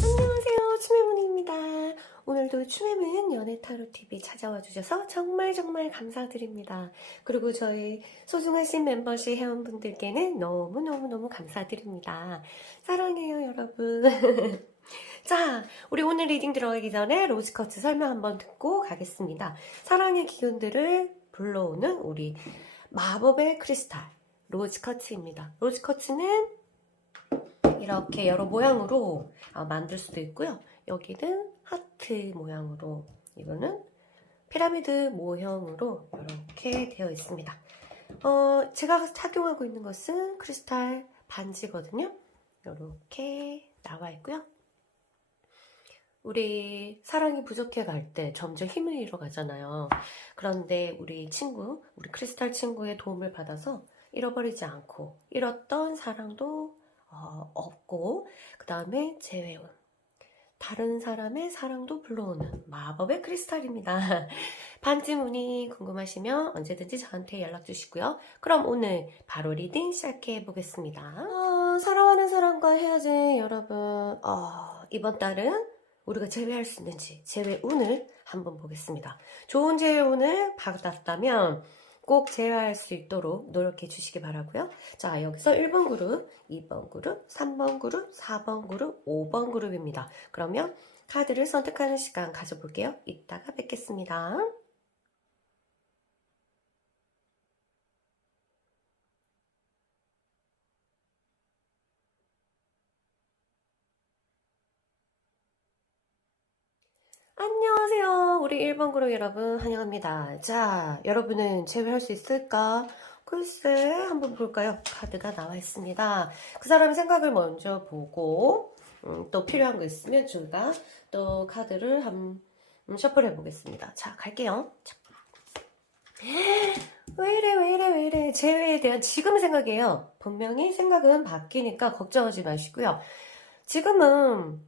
안녕하세요, 추매문입니다. 오늘도 추매문 연애타로TV 찾아와 주셔서 정말 감사드립니다. 그리고 저희 소중하신 멤버십 회원분들께는 너무너무 감사드립니다. 사랑해요, 여러분. 자, 우리 오늘 리딩 들어가기 전에 로즈커츠 설명 한번 듣고 가겠습니다. 사랑의 기운들을 불러오는 우리 마법의 크리스탈 로즈커츠입니다. 로즈커츠는 이렇게 여러 모양으로 만들 수도 있고요. 여기는 하트 모양으로, 이거는 피라미드 모형으로 이렇게 되어 있습니다. 제가 착용하고 있는 것은 크리스탈 반지거든요. 이렇게 나와 있고요. 우리 사랑이 부족해 갈 때 점점 힘을 잃어가잖아요. 그런데 우리 크리스탈 친구의 도움을 받아서 잃어버리지 않고, 잃었던 사랑도 없고, 그 다음에 재회운, 다른 사람의 사랑도 불러오는 마법의 크리스탈입니다. 반지 문의 궁금하시면 언제든지 저한테 연락 주시고요. 그럼 오늘 바로 리딩 시작해 보겠습니다. 사랑하는 사람과 헤어진 여러분, 이번 달은 우리가 재회할 수 있는지 재회운을 한번 보겠습니다. 좋은 재회운을 받았다면 꼭 재회할 수 있도록 노력해 주시기 바라고요. 자, 여기서 1번 그룹, 2번 그룹, 3번 그룹, 4번 그룹, 5번 그룹입니다. 그러면 카드를 선택하는 시간 가져볼게요. 이따가 뵙겠습니다. 안녕하세요. 우리 1번 그룹 여러분 환영합니다. 자, 여러분은 재회할 수 있을까? 글쎄, 한번 볼까요? 카드가 나와 있습니다. 그 사람의 생각을 먼저 보고 또 필요한 거 있으면 저희가 또 카드를 셔플 해보겠습니다. 자, 갈게요. 자. 왜 이래. 재회에 대한 지금 생각이에요. 분명히 생각은 바뀌니까 걱정하지 마시고요. 지금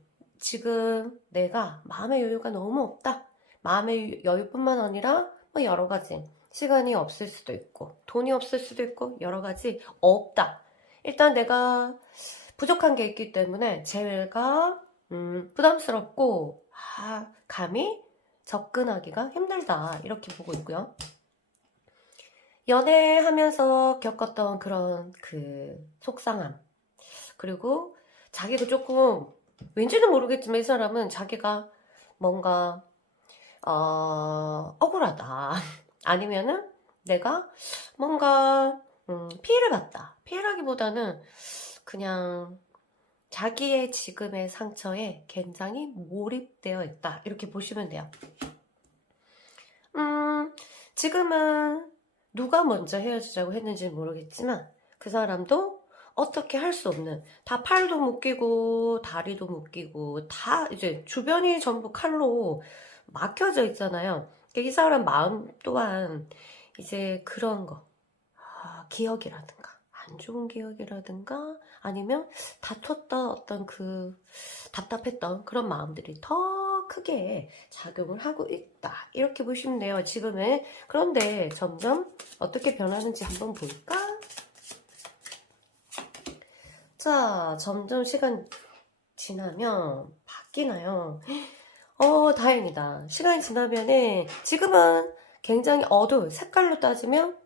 내가 마음의 여유가 너무 없다. 마음의 여유뿐만 아니라 뭐 여러 가지, 시간이 없을 수도 있고 돈이 없을 수도 있고 여러 가지 없다. 일단 내가 부족한 게 있기 때문에 재회가 부담스럽고 감히 접근하기가 힘들다, 이렇게 보고 있고요. 연애하면서 겪었던 그런 그 속상함, 그리고 자기가 조금, 왠지는 모르겠지만 이 사람은 자기가 뭔가 억울하다, 아니면은 내가 뭔가 피해를 봤다. 피해라기보다는 그냥 자기의 지금의 상처에 굉장히 몰입되어 있다, 이렇게 보시면 돼요. 지금은 누가 먼저 헤어지자고 했는지는 모르겠지만 그 사람도 어떻게 할 수 없는, 다 팔도 묶이고 다리도 묶이고 다 이제 주변이 전부 칼로 막혀져 있잖아요. 이 사람 마음 또한 이제 그런 거, 기억이라든가 안 좋은 기억이라든가 아니면 다퉜던 어떤 그 답답했던 그런 마음들이 더 크게 작용을 하고 있다, 이렇게 보시면 돼요, 지금은. 그런데 점점 어떻게 변하는지 한번 볼까? 자, 점점 시간 지나면 바뀌나요? 다행이다. 시간이 지나면은 지금은 굉장히 어두운 색깔로 따지면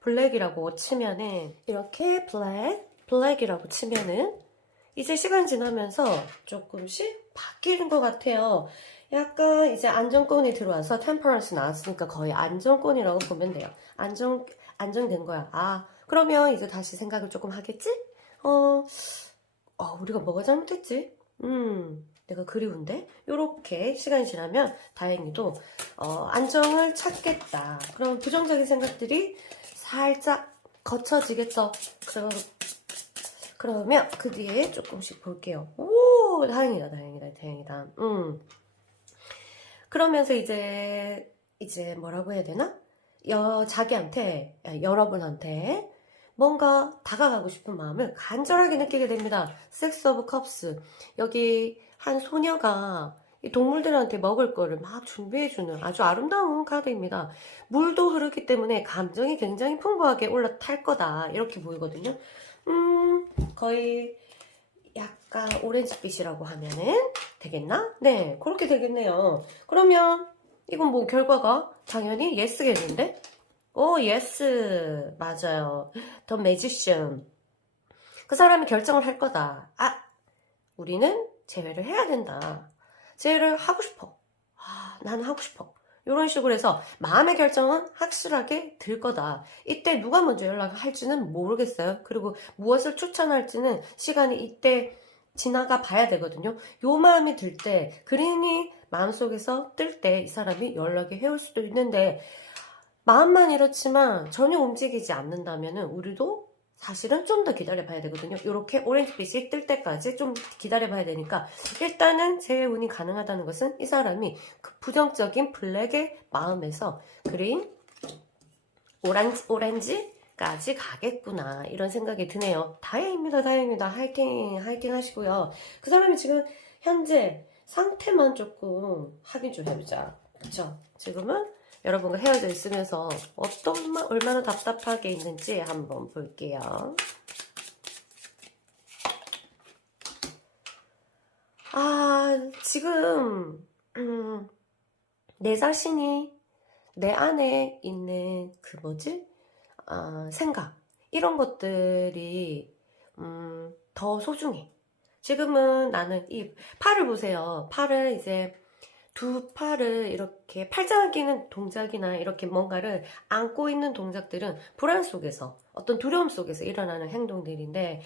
블랙이라고 치면은, 이렇게 블랙이라고 치면은 이제 시간 지나면서 조금씩 바뀌는 것 같아요. 약간 이제 안정권이 들어와서 템퍼런스 나왔으니까 거의 안정권이라고 보면 돼요. 안정된 거야. 그러면 이제 다시 생각을 조금 하겠지? 우리가 뭐가 잘못했지? 내가 그리운데? 요렇게 시간이 지나면 다행히도 안정을 찾겠다. 그럼 부정적인 생각들이 살짝 거쳐지겠죠? 그러면 그 뒤에 조금씩 볼게요. 오, 다행이다. 그러면서 이제 뭐라고 해야 되나? 자기한테, 여러분한테 뭔가 다가가고 싶은 마음을 간절하게 느끼게 됩니다. Six of Cups. 여기 한 소녀가 이 동물들한테 먹을 거를 막 준비해주는 아주 아름다운 카드입니다. 물도 흐르기 때문에 감정이 굉장히 풍부하게 올라탈 거다. 이렇게 보이거든요. 거의 약간 오렌지빛이라고 하면은 되겠나? 네, 그렇게 되겠네요. 그러면 이건 뭐 결과가 당연히 예스겠는데? 오, 예스. 맞아요. 더 매지션. 그 사람이 결정을 할 거다. 아, 우리는 재회를 해야 된다. 재회를 하고 싶어. 아, 나는 하고 싶어. 이런 식으로 해서 마음의 결정은 확실하게 들 거다. 이때 누가 먼저 연락을 할지는 모르겠어요. 그리고 무엇을 추천할지는 시간이 이때 지나가 봐야 되거든요. 요 마음이 들 때, 그림이 마음속에서 뜰 때 이 사람이 연락이 해올 수도 있는데, 마음만 이렇지만 전혀 움직이지 않는다면 우리도 사실은 좀 더 기다려 봐야 되거든요. 이렇게 오렌지빛이 뜰 때까지 좀 기다려 봐야 되니까 일단은 재운이 가능하다는 것은 이 사람이 그 부정적인 블랙의 마음에서 그린 오렌지까지 가겠구나 이런 생각이 드네요. 다행입니다. 다행입니다. 화이팅 화이팅 하시고요. 그 사람이 지금 현재 상태만 조금 확인 좀 해보자. 그쵸? 지금은 여러분과 헤어져 있으면서 얼마나 답답하게 있는지 한번 볼게요. 지금 내 자신이 내 안에 있는 그 생각 이런 것들이 더 소중해. 지금은 나는 이 팔을 보세요. 팔을 이제 두 팔을 이렇게 팔짱을 끼는 동작이나 이렇게 뭔가를 안고 있는 동작들은 불안 속에서 어떤 두려움 속에서 일어나는 행동들인데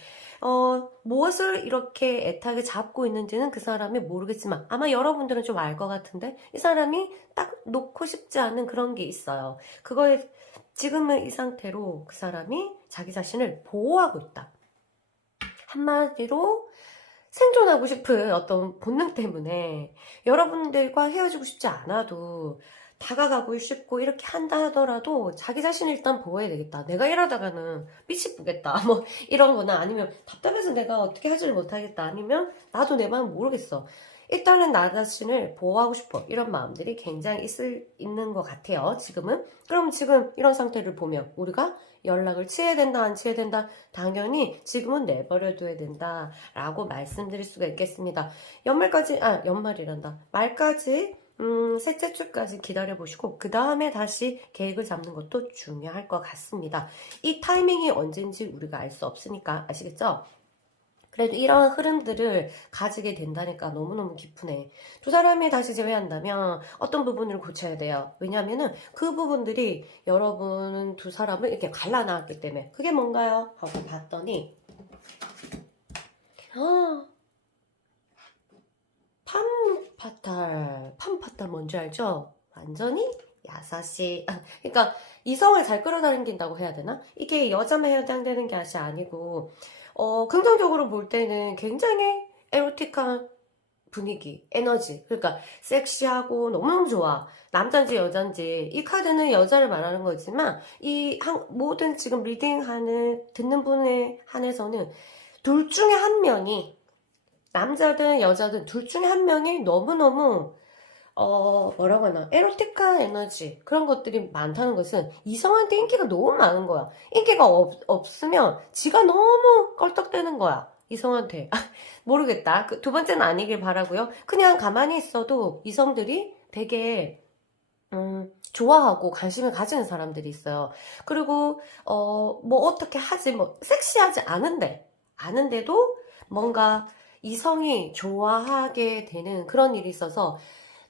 무엇을 이렇게 애타게 잡고 있는지는 그 사람이 모르겠지만 아마 여러분들은 좀 알 것 같은데 이 사람이 딱 놓고 싶지 않은 그런 게 있어요. 그거에 지금은 이 상태로 그 사람이 자기 자신을 보호하고 있다. 한마디로 생존하고 싶은 어떤 본능 때문에 여러분들과 헤어지고 싶지 않아도 다가가고 싶고 이렇게 한다 하더라도 자기 자신을 일단 보호해야 되겠다. 내가 이러다가는 삐치 뿌겠다. 뭐 이런 거나 아니면 답답해서 내가 어떻게 하지를 못하겠다. 아니면 나도 내 마음 모르겠어. 일단은 나 자신을 보호하고 싶어. 이런 마음들이 굉장히 있는 것 같아요. 지금은. 그럼 지금 이런 상태를 보면 우리가 연락을 취해야 된다, 안 취해야 된다? 당연히 지금은 내버려둬야 된다. 라고 말씀드릴 수가 있겠습니다. 연말이란다. 말까지, 셋째 주까지 기다려보시고, 그 다음에 다시 계획을 잡는 것도 중요할 것 같습니다. 이 타이밍이 언젠지 우리가 알 수 없으니까, 아시겠죠? 그래도 이런 흐름들을 가지게 된다니까 너무너무 기쁘네. 두 사람이 다시 재회한다면 어떤 부분을 고쳐야 돼요? 왜냐면은 그 부분들이 여러분 두 사람을 이렇게 갈라놨기 때문에 그게 뭔가요? 하고 봤더니 팜파탈 뭔지 알죠? 완전히 야사시. 그러니까 이성을 잘 끌어당긴다고 해야 되나? 이게 여자만 해당되는 게 아니고 긍정적으로 볼 때는 굉장히 에로틱한 분위기, 에너지. 그러니까 섹시하고 너무너무 좋아. 남잔지 여잔지. 이 카드는 여자를 말하는 거지만 모든 지금 듣는 분에 한해서는 둘 중에 한 명이 남자든 여자든 둘 중에 한 명이 너무너무 뭐라고 하나, 에로틱한 에너지, 그런 것들이 많다는 것은 이성한테 인기가 너무 많은 거야. 인기가 없으면 지가 너무 껄떡대는 거야. 이성한테. 모르겠다. 두 번째는 아니길 바라고요. 그냥 가만히 있어도 이성들이 되게, 좋아하고 관심을 가지는 사람들이 있어요. 그리고, 뭐 어떻게 하지, 섹시하지 않은데도 뭔가 이성이 좋아하게 되는 그런 일이 있어서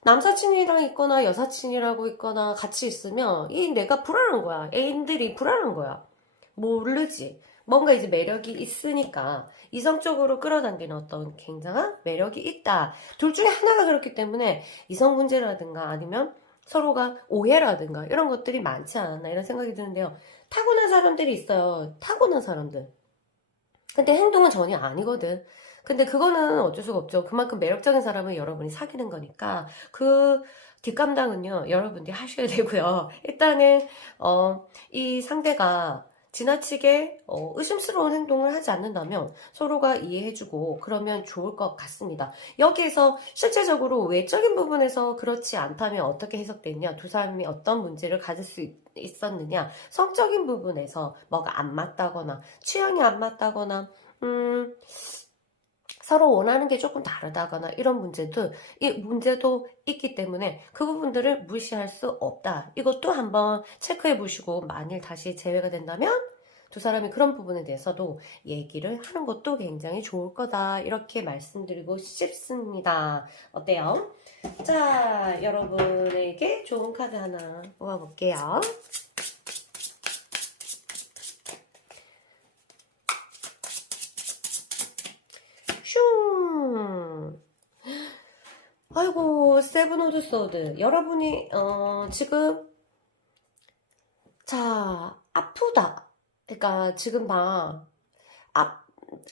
남사친이랑 있거나 여사친이라고 있거나 같이 있으면 내가 불안한 거야. 애인들이 불안한 거야. 모르지. 뭔가 이제 매력이 있으니까 이성적으로 끌어당기는 어떤 굉장한 매력이 있다. 둘 중에 하나가 그렇기 때문에 이성 문제라든가 아니면 서로가 오해라든가 이런 것들이 많지 않았나 이런 생각이 드는데요. 타고난 사람들이 있어요. 타고난 사람들. 근데 행동은 전혀 아니거든. 근데 그거는 어쩔 수가 없죠. 그만큼 매력적인 사람을 여러분이 사귀는 거니까 그 뒷감당은요 여러분들이 하셔야 되고요. 일단은 이 상대가 지나치게 의심스러운 행동을 하지 않는다면 서로가 이해해주고 그러면 좋을 것 같습니다. 여기에서 실제적으로 외적인 부분에서 그렇지 않다면 어떻게 해석됐냐, 두 사람이 어떤 문제를 가질 수 있었느냐, 성적인 부분에서 뭐가 안 맞다거나 취향이 안 맞다거나 서로 원하는 게 조금 다르다거나 이런 문제도 있기 때문에 그 부분들을 무시할 수 없다. 이것도 한번 체크해 보시고, 만일 다시 재회가 된다면 두 사람이 그런 부분에 대해서도 얘기를 하는 것도 굉장히 좋을 거다. 이렇게 말씀드리고 싶습니다. 어때요? 자, 여러분에게 좋은 카드 하나 뽑아볼게요. 슝! 아이고, 세븐 오브 소드. 여러분이 지금 자, 아프다. 그러니까 지금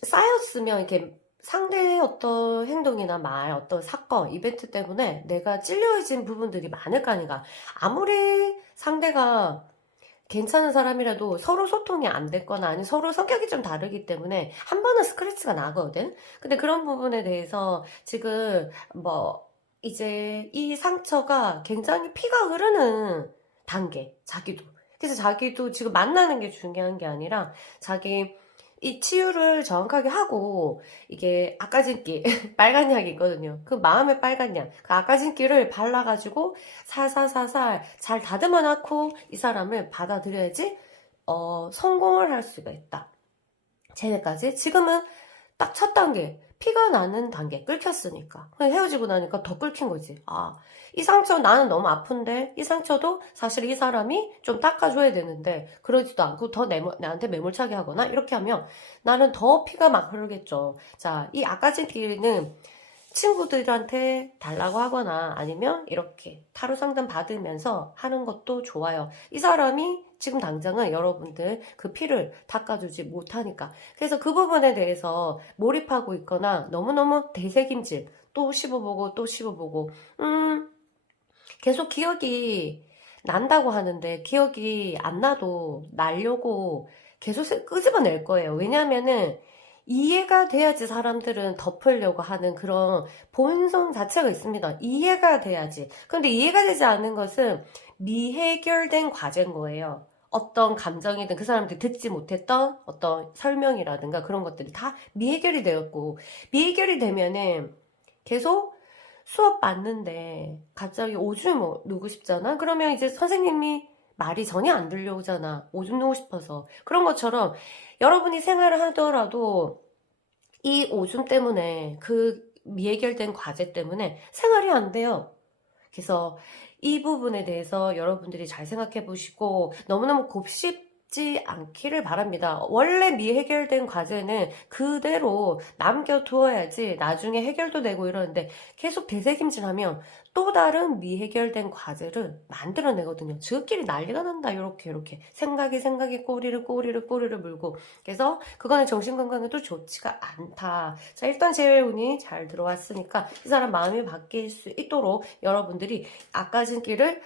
쌓였으면 이렇게 상대의 어떤 행동이나 말, 어떤 사건, 이벤트 때문에 내가 찔려진 부분들이 많을 거 아닌가. 아무리 상대가 괜찮은 사람이라도 서로 소통이 안 됐거나 아니 서로 성격이 좀 다르기 때문에 한 번은 스크래치가 나거든. 근데 그런 부분에 대해서 지금 이제 이 상처가 굉장히 피가 흐르는 단계, 자기도. 그래서 자기도 지금 만나는 게 중요한 게 아니라 자기 이 치유를 정확하게 하고, 이게 아까진기 빨간 약이 있거든요. 그 마음의 빨간 약, 그 아까진기를 발라가지고 살살살살 잘 다듬어 놓고 이 사람을 받아들여야지 성공을 할 수가 있다. 쟤네까지 지금은 딱 첫 단계, 피가 나는 단계, 끓였으니까. 헤어지고 나니까 더 끓인 거지. 이 상처 나는 너무 아픈데, 이 상처도 사실 이 사람이 좀 닦아줘야 되는데, 그러지도 않고 더 나한테 매몰차게 하거나, 이렇게 하면 나는 더 피가 막 흐르겠죠. 자, 이 아까진기는 친구들한테 달라고 하거나 아니면 이렇게 타로 상담 받으면서 하는 것도 좋아요. 이 사람이 지금 당장은 여러분들 그 피를 닦아주지 못하니까. 그래서 그 부분에 대해서 몰입하고 있거나 너무너무 되새김질, 또 씹어보고 또 씹어보고 계속 기억이 난다고 하는데 기억이 안 나도 나려고 계속 끄집어낼 거예요. 왜냐면은 이해가 돼야지 사람들은 덮으려고 하는 그런 본성 자체가 있습니다. 이해가 돼야지. 근데 이해가 되지 않는 것은 미해결된 과제인 거예요. 어떤 감정이든 그 사람들이 듣지 못했던 어떤 설명이라든가 그런 것들이 다 미해결이 되었고, 미해결이 되면은 계속 수업 받는데 갑자기 오줌 누고 싶잖아? 그러면 이제 선생님이 말이 전혀 안 들려오잖아. 오줌 누고 싶어서. 그런 것처럼 여러분이 생활을 하더라도 이 오줌 때문에, 그 미해결된 과제 때문에 생활이 안 돼요. 그래서 이 부분에 대해서 여러분들이 잘 생각해 보시고 너무너무 곱씹지 않기를 바랍니다. 원래 미해결된 과제는 그대로 남겨두어야지 나중에 해결도 되고 이러는데, 계속 되새김질하면 또 다른 미해결된 과제를 만들어내거든요. 저끼리 난리가 난다. 이렇게 생각이 꼬리를 물고. 그래서 그거는 정신건강에도 좋지가 않다. 자, 일단 재회운이 잘 들어왔으니까 이 사람 마음이 바뀔 수 있도록 여러분들이 아까진기를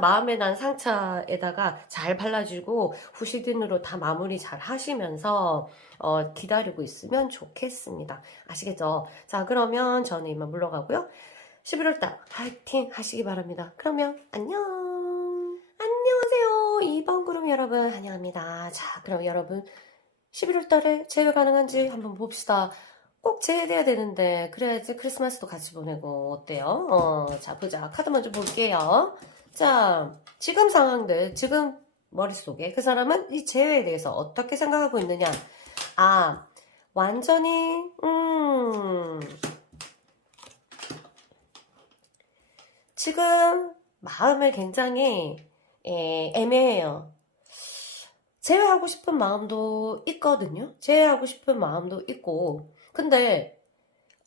마음에 난 상처에다가 잘 발라주고 후시딘으로 다 마무리 잘 하시면서 기다리고 있으면 좋겠습니다. 아시겠죠? 자, 그러면 저는 이만 물러가고요. 11월달 파이팅 하시기 바랍니다. 그러면 안녕. 안녕하세요. 2번 그룹 여러분 환영합니다. 자, 그럼 여러분 11월달에 재회 가능한지 한번 봅시다. 꼭 재회돼야 되는데 그래야지 크리스마스도 같이 보내고. 어때요? 자, 보자. 카드 먼저 볼게요. 자, 지금 상황들, 지금 머릿속에 그 사람은 이 재회에 대해서 어떻게 생각하고 있느냐. 완전히 지금 마음을 굉장히 애매해요. 제외하고 싶은 마음도 있거든요. 제외하고 싶은 마음도 있고, 근데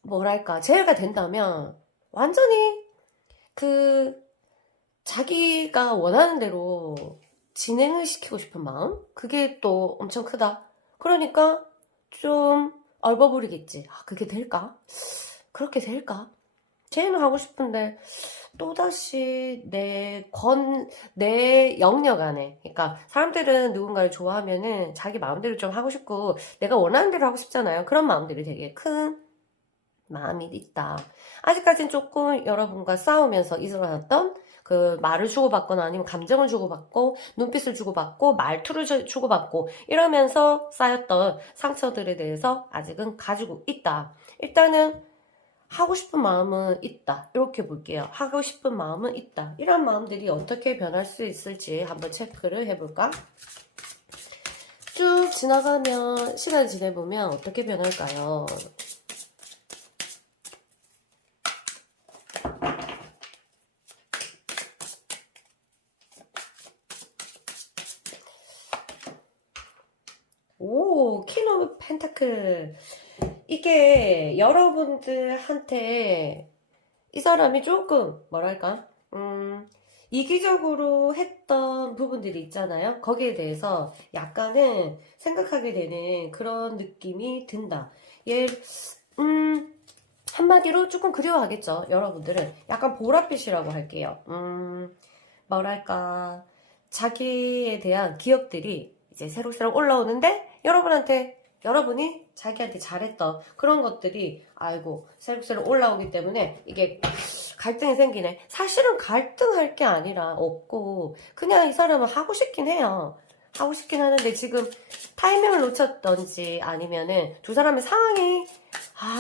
뭐랄까, 제외가 된다면 완전히 자기가 원하는 대로 진행을 시키고 싶은 마음? 그게 또 엄청 크다. 그러니까 좀 얼버무리겠지. 그게 될까? 그렇게 될까? 쟤는 하고 싶은데 또다시 내 영역 안에, 그러니까 사람들은 누군가를 좋아하면은 자기 마음대로 좀 하고 싶고 내가 원하는 대로 하고 싶잖아요. 그런 마음들이 되게 큰 마음이 있다. 아직까지는 조금 여러분과 싸우면서 일어났던 그 말을 주고받거나 아니면 감정을 주고받고 눈빛을 주고받고 말투를 주고받고 이러면서 쌓였던 상처들에 대해서 아직은 가지고 있다. 일단은 하고 싶은 마음은 있다. 이렇게 볼게요. 하고 싶은 마음은 있다. 이런 마음들이 어떻게 변할 수 있을지 한번 체크를 해볼까? 쭉 지나가면, 시간을 지내보면 어떻게 변할까요? 오, 퀸 오브 펜타클. 이게 여러분들한테 이 사람이 조금, 뭐랄까, 이기적으로 했던 부분들이 있잖아요. 거기에 대해서 약간은 생각하게 되는 그런 느낌이 든다. 얘, 한마디로 조금 그리워하겠죠. 여러분들은. 약간 보랏빛이라고 할게요. 뭐랄까, 자기에 대한 기억들이 이제 새록새록 올라오는데, 여러분이 자기한테 잘했던 그런 것들이, 아이고, 새록새록 올라오기 때문에 이게 갈등이 생기네. 사실은 갈등할 게 아니라 없고, 그냥 이 사람은 하고 싶긴 해요. 하고 싶긴 하는데 지금 타이밍을 놓쳤던지 아니면은 두 사람의 상황이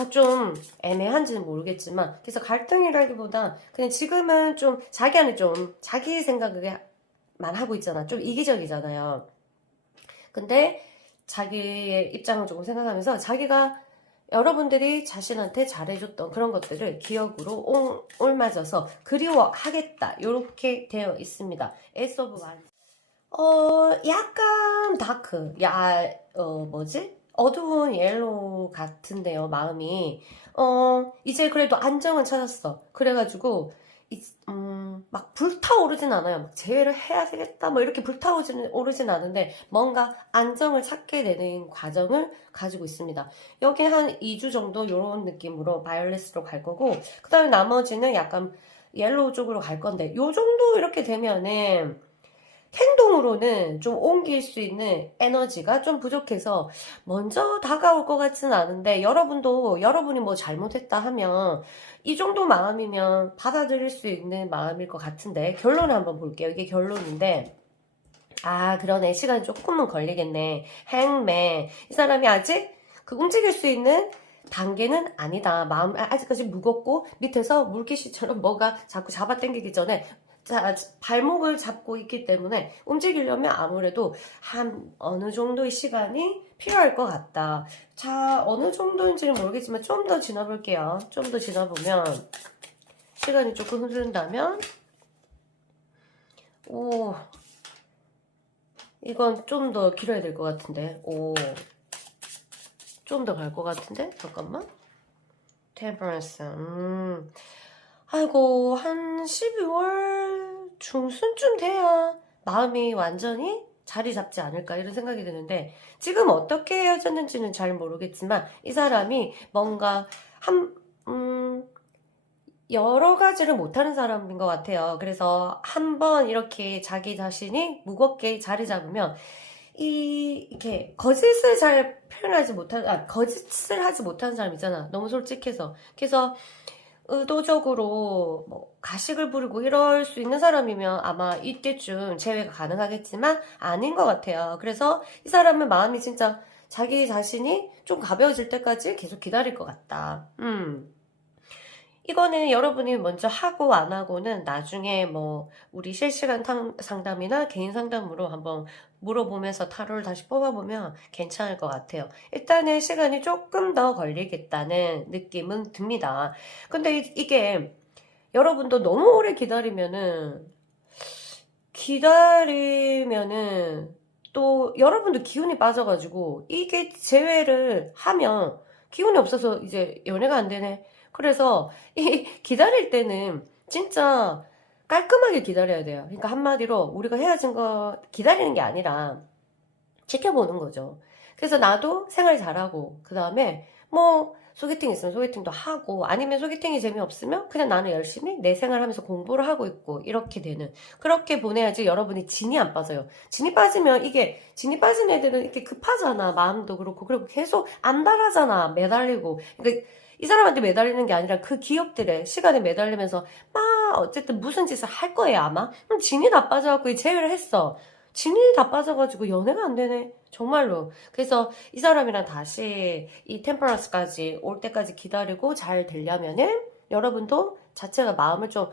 좀 애매한지는 모르겠지만, 그래서 갈등이라기보다 그냥 지금은 좀 자기 안에 좀 자기 생각만 하고 있잖아. 좀 이기적이잖아요. 근데 자기의 입장을 조금 생각하면서 자기가 여러분들이 자신한테 잘해줬던 그런 것들을 기억으로 옮아져서 그리워하겠다. 이렇게 되어 있습니다. 에이스 오브 완. 약간 다크. 뭐지? 어두운 옐로우 같은데요, 마음이. 이제 그래도 안정은 찾았어. 그래가지고, 막 불타오르진 않아요. 막 재회를 해야 되겠다. 뭐 이렇게 불타오르진 않은데, 뭔가 안정을 찾게 되는 과정을 가지고 있습니다. 여기 한 2주 정도 이런 느낌으로 바이올렛으로 갈 거고, 그 다음에 나머지는 약간 옐로우 쪽으로 갈 건데, 요 정도 이렇게 되면은, 행동으로는 좀 옮길 수 있는 에너지가 좀 부족해서 먼저 다가올 것 같지는 않은데 여러분이 뭐 잘못했다 하면 이 정도 마음이면 받아들일 수 있는 마음일 것 같은데 결론을 한번 볼게요. 이게 결론인데 그러네. 시간이 조금은 걸리겠네. 행맨. 이 사람이 아직 그 움직일 수 있는 단계는 아니다. 마음 아직까지 무겁고 밑에서 물귀신처럼 뭐가 자꾸 잡아당기기 전에 발목을 잡고 있기 때문에 움직이려면 아무래도 한 어느 정도의 시간이 필요할 것 같다. 자, 어느 정도인지는 모르겠지만 좀 더 지나볼게요. 좀 더 지나보면 시간이 조금 흐른다면 이건 좀 더 길어야 될 것 같은데. 좀 더 갈 것 같은데? 잠깐만. Temperance. 아이고, 한 12월 중순쯤 돼야 마음이 완전히 자리 잡지 않을까 이런 생각이 드는데 지금 어떻게 헤어졌는지는 잘 모르겠지만 이 사람이 뭔가 여러 가지를 못하는 사람인 것 같아요. 그래서 한번 이렇게 자기 자신이 무겁게 자리 잡으면 이렇게 거짓을 잘 표현하지 못한, 거짓을 하지 못하는 사람 있잖아. 너무 솔직해서. 그래서 의도적으로 뭐 가식을 부리고 이럴 수 있는 사람이면 아마 이때쯤 재회가 가능하겠지만 아닌 것 같아요. 그래서 이 사람은 마음이 진짜 자기 자신이 좀 가벼워질 때까지 계속 기다릴 것 같다. 이거는 여러분이 먼저 하고 안 하고는 나중에 뭐 우리 실시간 상담이나 개인 상담으로 한번 물어보면서 타로를 다시 뽑아보면 괜찮을 것 같아요. 일단은 시간이 조금 더 걸리겠다는 느낌은 듭니다. 근데 이게 여러분도 너무 오래 기다리면은 또 여러분도 기운이 빠져가지고 이게 재회를 하면 기운이 없어서 이제 연애가 안 되네. 그래서 이 기다릴 때는 진짜 깔끔하게 기다려야 돼요. 그러니까 한마디로 우리가 헤어진 거 기다리는 게 아니라 지켜보는 거죠. 그래서 나도 생활 잘하고 그 다음에 뭐 소개팅 있으면 소개팅도 하고, 아니면 소개팅이 재미없으면 그냥 나는 열심히 내 생활하면서 공부를 하고 있고, 이렇게 되는, 그렇게 보내야지 여러분이 진이 안 빠져요. 진이 빠지면 진이 빠진 애들은 이렇게 급하잖아. 마음도 그렇고, 그리고 계속 안달하잖아. 매달리고. 그러니까 이 사람한테 매달리는 게 아니라 그 기억들의 시간에 매달리면서 막 어쨌든 무슨 짓을 할 거예요, 아마. 그럼 진이 다 빠져갖고 이 제외를 했어. 진이 다 빠져가지고 연애가 안 되네. 정말로. 그래서 이 사람이랑 다시 이 템퍼런스까지 올 때까지 기다리고 잘 되려면은 여러분도 자체가 마음을 좀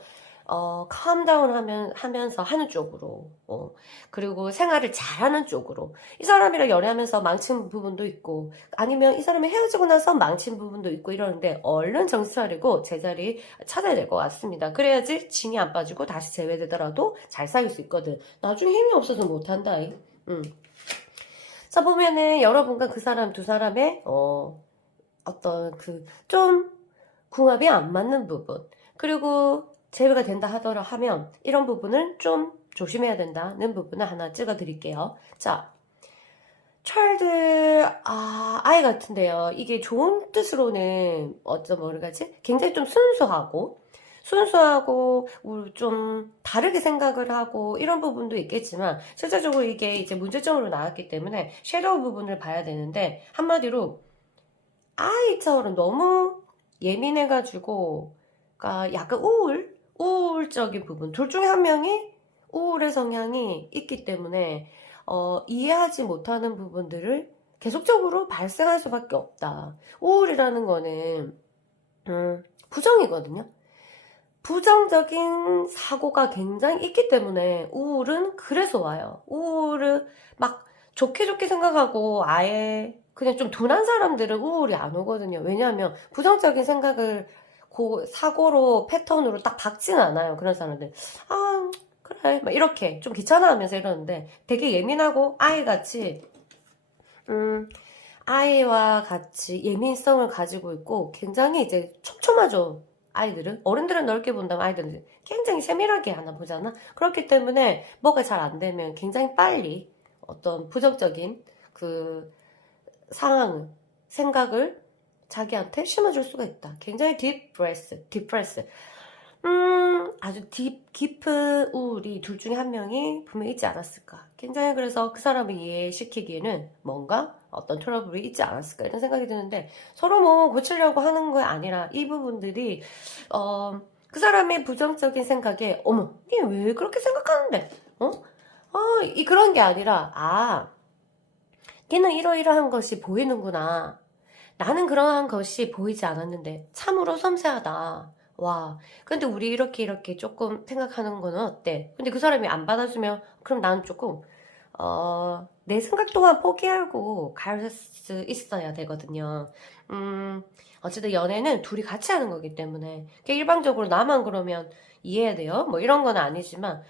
캄다운 하면서 하는 쪽으로, 그리고 생활을 잘하는 쪽으로. 이 사람이랑 연애하면서 망친 부분도 있고, 아니면 이 사람이 헤어지고 나서 망친 부분도 있고 이러는데, 얼른 정신 차리고 제자리 찾아야 될 것 같습니다. 그래야지 진이 안 빠지고 다시 재회되더라도 잘 사귈 수 있거든. 나중에 힘이 없어서 못한다. 자, 보면은 여러분과 그 사람, 두 사람의, 어떤 좀 궁합이 안 맞는 부분. 그리고 제외가 된다 하면 이런 부분을 좀 조심해야 된다는 부분을 하나 찍어 드릴게요. 자, 차일드 아이 같은데요. 이게 좋은 뜻으로는 굉장히 좀 순수하고 좀 다르게 생각을 하고 이런 부분도 있겠지만, 실제적으로 이게 이제 문제점으로 나왔기 때문에 섀도우 부분을 봐야 되는데, 한마디로 아이처럼 너무 예민해가지고, 그러니까 약간 우울적인 부분. 둘 중에 한 명이 우울의 성향이 있기 때문에 이해하지 못하는 부분들을 계속적으로 발생할 수밖에 없다. 우울이라는 거는 부정이거든요. 부정적인 사고가 굉장히 있기 때문에 우울은 그래서 와요. 우울은 막 좋게 생각하고 아예 그냥 좀 둔한 사람들은 우울이 안 오거든요. 왜냐하면 부정적인 생각을 사고로 패턴으로 딱 박진 않아요. 그런 사람들. 아, 그래. 막 이렇게 좀 귀찮아하면서 이러는데, 되게 예민하고 아이와 같이 예민성을 가지고 있고, 굉장히 이제 촘촘하죠. 아이들은. 어른들은 넓게 본다면 아이들은 굉장히 세밀하게 하나 보잖아. 그렇기 때문에 뭐가 잘 안 되면 굉장히 빨리 어떤 부정적인 생각을 자기한테 심어줄 수가 있다. 굉장히 디프레스. 아주 깊은 우울이 둘 중에 한 명이 분명히 있지 않았을까. 굉장히 그래서 그 사람을 이해시키기에는 뭔가 어떤 트러블이 있지 않았을까 이런 생각이 드는데, 서로 뭐 고치려고 하는 게 아니라 이 부분들이 그 사람의 부정적인 생각에 어머 얘 왜 그렇게 생각하는데 그런 게 아니라 걔는 이러이러한 것이 보이는구나. 나는 그러한 것이 보이지 않았는데 참으로 섬세하다. 와, 근데 우리 이렇게 조금 생각하는 거는 어때? 근데 그 사람이 안 받아주면 그럼 나는 조금 내 생각 또한 포기하고 갈 수 있어야 되거든요. 어쨌든 연애는 둘이 같이 하는 거기 때문에 일방적으로 나만 그러면 이해해야 돼요. 뭐 이런 건 아니지만,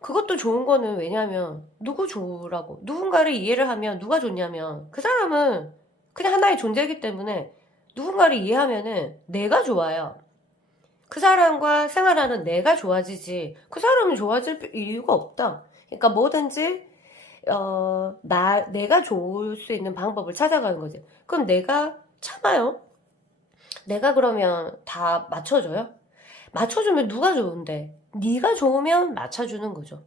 그것도 좋은 거는 왜냐면 누구 좋으라고, 누군가를 이해를 하면 누가 좋냐면 그 사람은 그냥 하나의 존재이기 때문에 누군가를 이해하면은 내가 좋아요. 그 사람과 생활하는 내가 좋아지지 그 사람이 좋아질 이유가 없다. 그러니까 뭐든지 내가 좋을 수 있는 방법을 찾아가는 거지. 그럼 내가 참아요. 내가 그러면 다 맞춰줘요? 맞춰주면 누가 좋은데? 네가 좋으면 맞춰주는 거죠.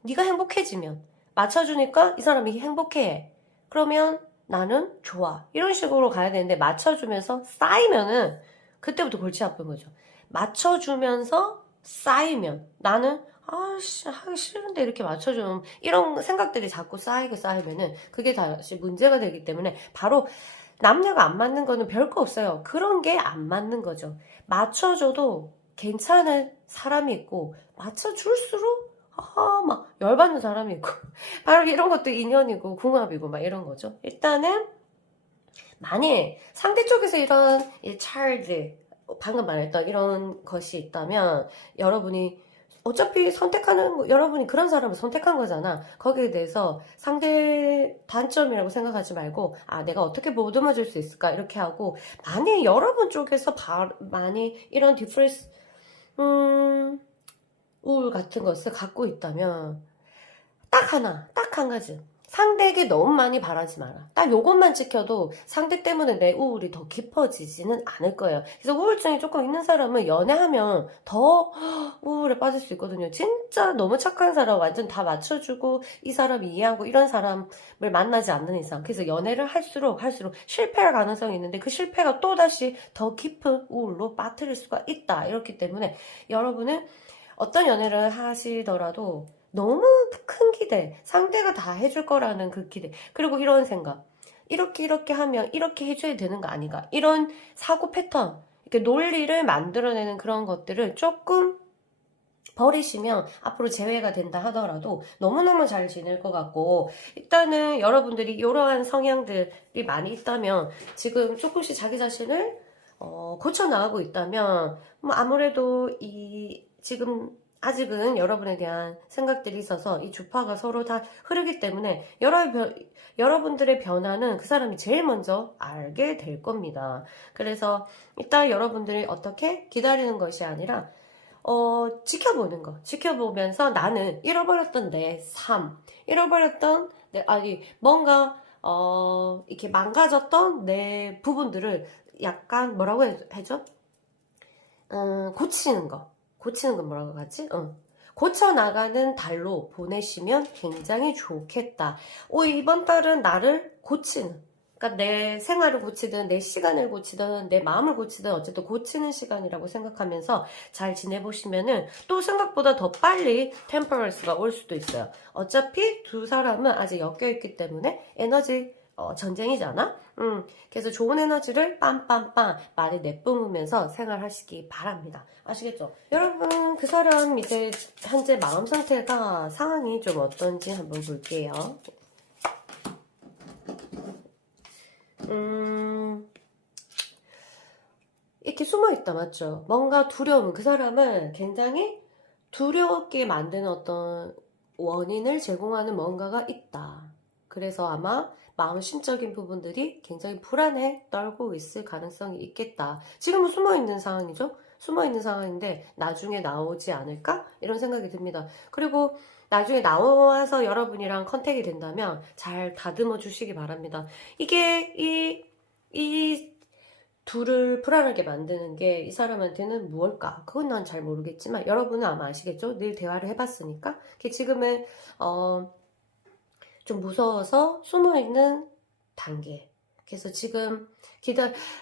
네가 행복해지면 맞춰주니까 이 사람이 행복해해. 그러면 나는 좋아. 이런 식으로 가야 되는데, 맞춰주면서 쌓이면은 그때부터 골치 아픈 거죠. 맞춰주면서 쌓이면 나는 하기 싫은데 이렇게 맞춰주면, 이런 생각들이 자꾸 쌓이면은 그게 다시 문제가 되기 때문에, 바로 남녀가 안 맞는 거는 별거 없어요. 그런 게 안 맞는 거죠. 맞춰줘도 괜찮은 사람이 있고, 맞춰줄수록 막 열받는 사람이 있고 바로 이런 것도 인연이고 궁합이고 막 이런 거죠. 일단은 만일 상대 쪽에서 이런 차일드, 방금 말했던 이런 것이 있다면, 여러분이 어차피 여러분이 그런 사람을 선택한 거잖아. 거기에 대해서 상대 단점이라고 생각하지 말고, 내가 어떻게 보듬어 줄 수 있을까 이렇게 하고, 만일 여러분 쪽에서 많이 이런 디프레스 우울 같은 것을 갖고 있다면 딱 한 가지 상대에게 너무 많이 바라지 마라. 딱 요것만 지켜도 상대 때문에 내 우울이 더 깊어지지는 않을 거예요. 그래서 우울증이 조금 있는 사람은 연애하면 더 우울에 빠질 수 있거든요. 진짜 너무 착한 사람 완전 다 맞춰주고 이 사람 이해하고 이런 사람을 만나지 않는 이상. 그래서 연애를 할수록 실패할 가능성이 있는데 그 실패가 또다시 더 깊은 우울로 빠뜨릴 수가 있다. 이렇기 때문에 여러분은 어떤 연애를 하시더라도 너무 큰 기대, 상대가 다 해줄 거라는 그 기대, 그리고 이런 생각, 이렇게 하면 이렇게 해줘야 되는 거 아닌가, 이런 사고 패턴, 이렇게 논리를 만들어내는 그런 것들을 조금 버리시면 앞으로 재회가 된다 하더라도 너무너무 잘 지낼 것 같고, 일단은 여러분들이 이러한 성향들이 많이 있다면 지금 조금씩 자기 자신을 고쳐나가고 있다면 뭐 아무래도 지금 아직은 여러분에 대한 생각들이 있어서 이 주파가 서로 다 흐르기 때문에 여러분들의 변화는 그 사람이 제일 먼저 알게 될 겁니다. 그래서 일단 여러분들이 어떻게 기다리는 것이 아니라 지켜보는 거. 지켜보면서 나는 잃어버렸던 내 삶, 잃어버렸던 뭔가 이렇게 망가졌던 내 부분들을 약간 뭐라고 해줘? 고치는 거. 고치는 건 뭐라고 하지? 고쳐나가는 달로 보내시면 굉장히 좋겠다. 이번 달은 나를 고치는, 그러니까 내 생활을 고치든 내 시간을 고치든 내 마음을 고치든 어쨌든 고치는 시간이라고 생각하면서 잘 지내보시면은 또 생각보다 더 빨리 템퍼런스가 올 수도 있어요. 어차피 두 사람은 아직 엮여있기 때문에 에너지 전쟁이잖아? 그래서 좋은 에너지를 빰빰빰 많이 내뿜으면서 생활하시기 바랍니다. 아시겠죠? 여러분, 그 사람 이제 현재 마음 상태가 상황이 좀 어떤지 한번 볼게요. 이렇게 숨어있다, 맞죠? 뭔가 두려움, 그 사람은 굉장히 두렵게 만드는 어떤 원인을 제공하는 뭔가가 있다. 그래서 아마 마음 심적인 부분들이 굉장히 불안해 떨고 있을 가능성이 있겠다. 지금은 숨어있는 상황이죠? 숨어있는 상황인데 나중에 나오지 않을까? 이런 생각이 듭니다. 그리고 나중에 나와서 여러분이랑 컨택이 된다면 잘 다듬어 주시기 바랍니다. 이게 이 둘을 불안하게 만드는 게 이 사람한테는 무엇일까? 그건 난 잘 모르겠지만 여러분은 아마 아시겠죠? 늘 대화를 해봤으니까. 지금은 좀 무서워서 숨어있는 단계. 그래서 지금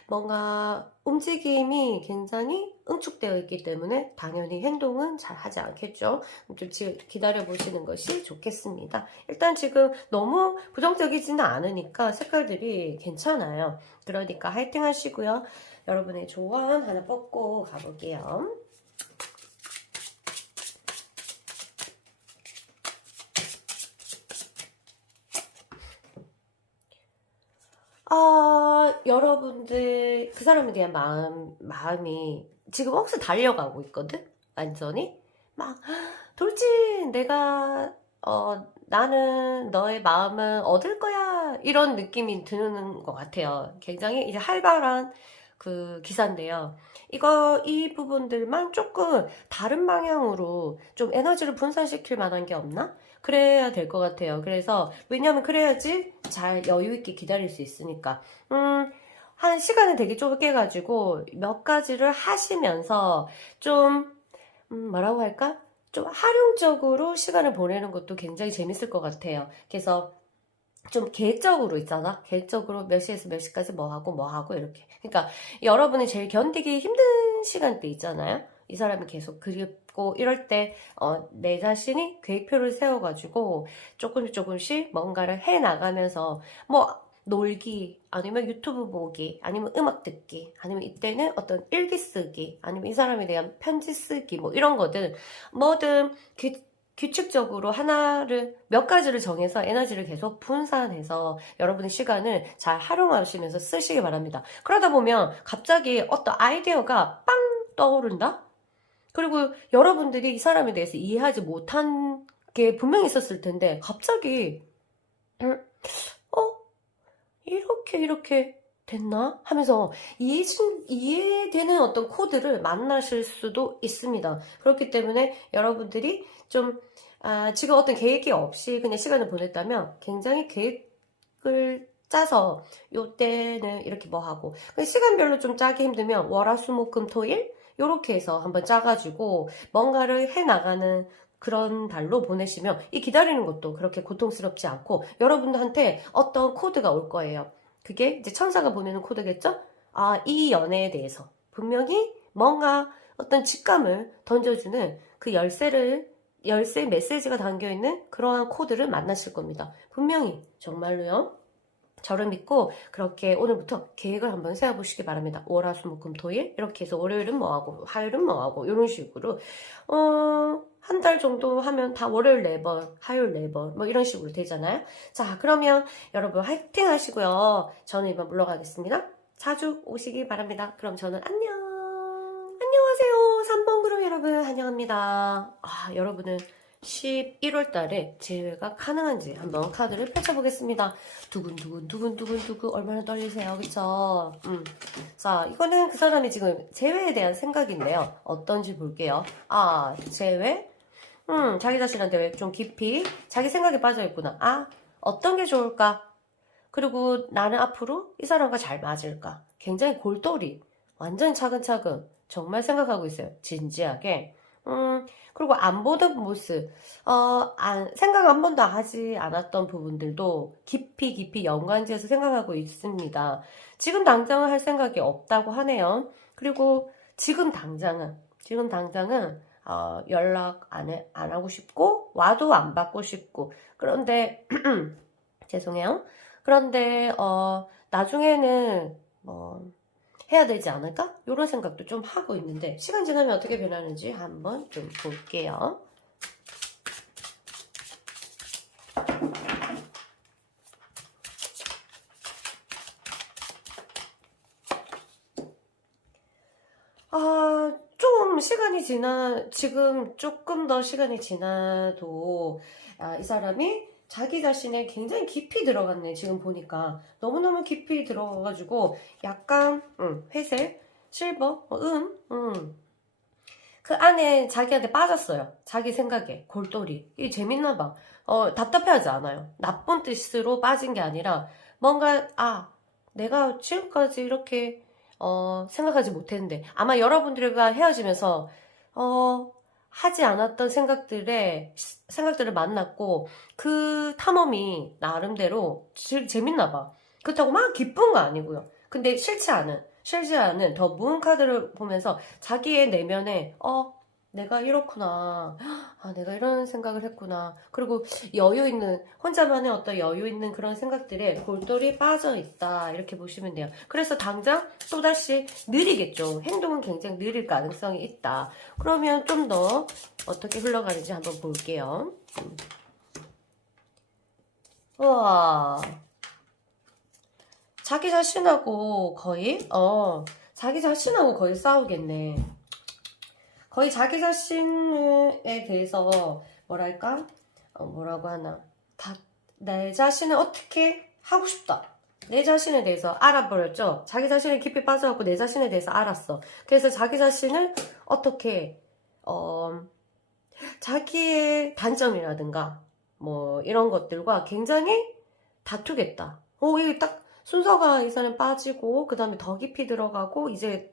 뭔가 움직임이 굉장히 응축되어 있기 때문에 당연히 행동은 잘 하지 않겠죠. 좀 기다려 보시는 것이 좋겠습니다. 일단 지금 너무 부정적이지는 않으니까 색깔들이 괜찮아요. 그러니까 화이팅 하시고요. 여러분의 조언 하나 뽑고 가볼게요. 여러분들 그 사람에 대한 마음이 지금 억수 달려가고 있거든? 완전히 막 돌진 나는 너의 마음을 얻을 거야 이런 느낌이 드는 것 같아요. 굉장히 이제 활발한 그 기사인데요. 이 부분들만 조금 다른 방향으로 좀 에너지를 분산시킬 만한 게 없나? 그래야 될 것 같아요. 그래서 왜냐면 그래야지 잘 여유있게 기다릴 수 있으니까. 한 시간을 되게 좁게 가지고 몇 가지를 하시면서 좀 뭐라고 할까? 좀 활용적으로 시간을 보내는 것도 굉장히 재밌을 것 같아요. 그래서 좀 계획적으로 있잖아. 계획적으로 몇 시에서 몇 시까지 뭐 하고 이렇게. 그러니까 여러분이 제일 견디기 힘든 시간대 있잖아요. 이 사람이 계속 그립고 이럴 때 내 자신이 계획표를 세워가지고 조금씩 뭔가를 해나가면서 뭐 놀기 아니면 유튜브 보기 아니면 음악 듣기 아니면 이때는 어떤 일기 쓰기 아니면 이 사람에 대한 편지 쓰기 뭐 이런 거든 뭐든 규칙적으로 몇 가지를 정해서 에너지를 계속 분산해서 여러분의 시간을 잘 활용하시면서 쓰시기 바랍니다. 그러다 보면 갑자기 어떤 아이디어가 빵 떠오른다? 그리고 여러분들이 이 사람에 대해서 이해하지 못한 게 분명히 있었을 텐데 갑자기 이렇게 됐나? 하면서 이해되는 어떤 코드를 만나실 수도 있습니다. 그렇기 때문에 여러분들이 좀, 지금 어떤 계획이 없이 그냥 시간을 보냈다면 굉장히 계획을 짜서 요때는 이렇게 뭐 하고, 시간별로 좀 짜기 힘들면 월화수목금토일 요렇게 해서 한번 짜가지고 뭔가를 해나가는 그런 달로 보내시면 이 기다리는 것도 그렇게 고통스럽지 않고 여러분들한테 어떤 코드가 올 거예요. 그게 이제 천사가 보내는 코드겠죠? 이 연애에 대해서 분명히 뭔가 어떤 직감을 던져주는 그 열쇠 메시지가 담겨있는 그러한 코드를 만나실 겁니다. 분명히 정말로요. 저를 믿고 그렇게 오늘부터 계획을 한번 세워보시기 바랍니다. 월화수목금토일 이렇게 해서 월요일은 뭐하고 화요일은 뭐하고 이런 식으로 한 달 정도 하면 다 월요일 4번, 화요일 4번 뭐 이런 식으로 되잖아요. 자, 그러면 여러분 화이팅 하시고요. 저는 이만 물러가겠습니다. 자주 오시기 바랍니다. 그럼 저는 안녕하세요. 3번 그룹 여러분 환영합니다. 여러분은 11월 달에 제외가 가능한지 한번 카드를 펼쳐보겠습니다. 두근두근 얼마나 떨리세요, 그쵸? 자, 이거는 그 사람이 지금 제외에 대한 생각인데요. 어떤지 볼게요. 제외? 자기 자신한테 좀 깊이 자기 생각에 빠져있구나. 어떤 게 좋을까? 그리고 나는 앞으로 이 사람과 잘 맞을까? 굉장히 골똘히, 완전 차근차근 정말 생각하고 있어요. 진지하게. 그리고 안 보던 모습, 생각 한 번도 하지 않았던 부분들도 깊이 연관지어서 생각하고 있습니다. 지금 당장은 할 생각이 없다고 하네요. 그리고 지금 당장은, 연락 안 하고 싶고, 와도 안 받고 싶고, 그런데, 죄송해요. 그런데, 나중에는, 해야 되지 않을까? 이런 생각도 좀 하고 있는데 시간 지나면 어떻게 변하는지 한번 좀 볼게요. 좀 시간이 지금 조금 더 시간이 지나도 이 사람이 자기 자신에 굉장히 깊이 들어갔네. 지금 보니까 너무너무 깊이 들어가가지고 약간 회색, 실버, 그 안에 자기한테 빠졌어요. 자기 생각에 골똘히. 이게 재밌나봐. 답답해하지 않아요. 나쁜 뜻으로 빠진 게 아니라 뭔가 내가 지금까지 이렇게 생각하지 못했는데 아마 여러분들과 헤어지면서 하지 않았던 생각들을 만났고 그 탐험이 나름대로 재밌나 봐. 그렇다고 막 기쁜 거 아니고요. 근데 싫지 않은 더 무은 카드를 보면서 자기의 내면에 내가 이렇구나. 내가 이런 생각을 했구나. 그리고 혼자만의 어떤 여유 있는 그런 생각들에 골똘히 빠져있다. 이렇게 보시면 돼요. 그래서 당장 또다시 느리겠죠. 행동은 굉장히 느릴 가능성이 있다. 그러면 좀 더 어떻게 흘러가는지 한번 볼게요. 우와. 자기 자신하고 거의 싸우겠네. 거의 자기 자신에 대해서 뭐랄까? 뭐라고 하나? 내 자신을 어떻게 하고 싶다. 내 자신에 대해서 알아버렸죠? 자기 자신에 깊이 빠져갖고 내 자신에 대해서 알았어. 그래서 자기 자신을 어떻게, 자기의 단점이라든가, 뭐, 이런 것들과 굉장히 다투겠다. 이게 딱 순서가 이 사람 빠지고, 그 다음에 더 깊이 들어가고, 이제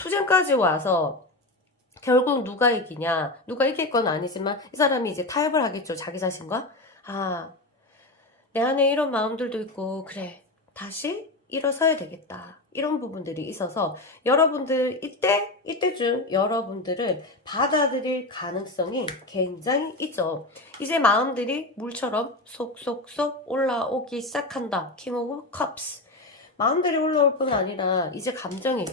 투쟁까지 와서, 결국 누가 이기냐? 누가 이길 건 아니지만 이 사람이 이제 타협을 하겠죠. 자기 자신과. 내 안에 이런 마음들도 있고 그래. 다시 일어서야 되겠다. 이런 부분들이 있어서 여러분들 이때쯤 여러분들을 받아들일 가능성이 굉장히 있죠. 이제 마음들이 물처럼 속속속 올라오기 시작한다. 킹 오브 컵스. 마음들이 올라올 뿐 아니라 이제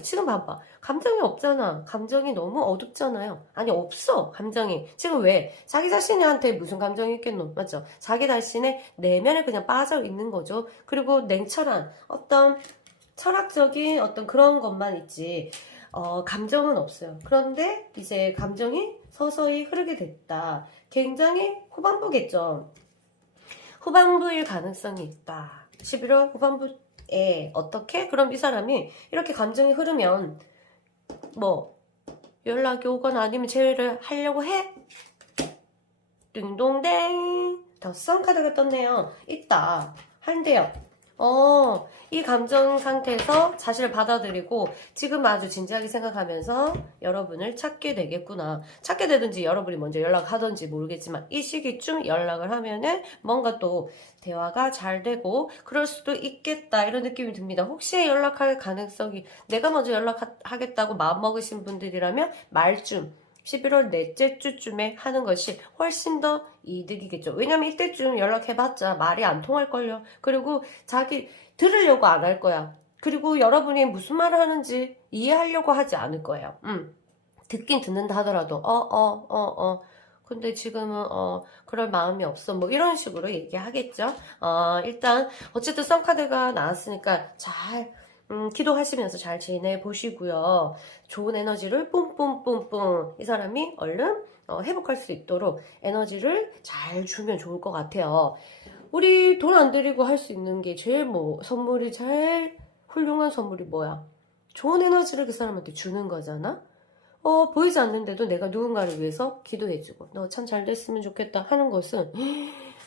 지금 봐봐. 감정이 없잖아. 감정이 너무 어둡잖아요. 아니 없어. 감정이. 지금 왜? 자기 자신한테 무슨 감정이 있겠노? 맞죠? 자기 자신의 내면에 그냥 빠져 있는 거죠. 그리고 냉철한 어떤 철학적인 어떤 그런 것만 있지 감정은 없어요. 그런데 이제 감정이 서서히 흐르게 됐다. 굉장히 후반부겠죠. 후반부일 가능성이 있다. 11월 후반부 어떻게? 그럼 이 사람이 이렇게 감정이 흐르면 뭐 연락이 오거나 아니면 재회를 하려고 해? 띵동댕. 더 카드가 떴네요. 있다. 한대요. 이 감정 상태에서 자신을 받아들이고 지금 아주 진지하게 생각하면서 여러분을 찾게 되겠구나. 찾게 되든지 여러분이 먼저 연락하든지 모르겠지만 이 시기쯤 연락을 하면은 뭔가 또 대화가 잘 되고 그럴 수도 있겠다 이런 느낌이 듭니다. 혹시 연락할 가능성이 내가 먼저 연락하겠다고 마음먹으신 분들이라면 말쯤 11월 넷째 주쯤에 하는 것이 훨씬 더 이득이겠죠. 왜냐면 이때쯤 연락해봤자 말이 안 통할걸요. 그리고 자기 들으려고 안 할 거야. 그리고 여러분이 무슨 말을 하는지 이해하려고 하지 않을 거예요. 듣긴 듣는다 하더라도 근데 지금은 그럴 마음이 없어 뭐 이런 식으로 얘기하겠죠. 일단 어쨌든 썬카드가 나왔으니까 잘 기도하시면서 잘 지내보시고요. 좋은 에너지를 뿜뿜뿜뿜 이 사람이 얼른 회복할 수 있도록 에너지를 잘 주면 좋을 것 같아요. 우리 돈 안 들이고 할 수 있는 게 제일 뭐 선물이 제일 훌륭한 선물이 뭐야? 좋은 에너지를 그 사람한테 주는 거잖아? 보이지 않는데도 내가 누군가를 위해서 기도해주고 너 참 잘 됐으면 좋겠다 하는 것은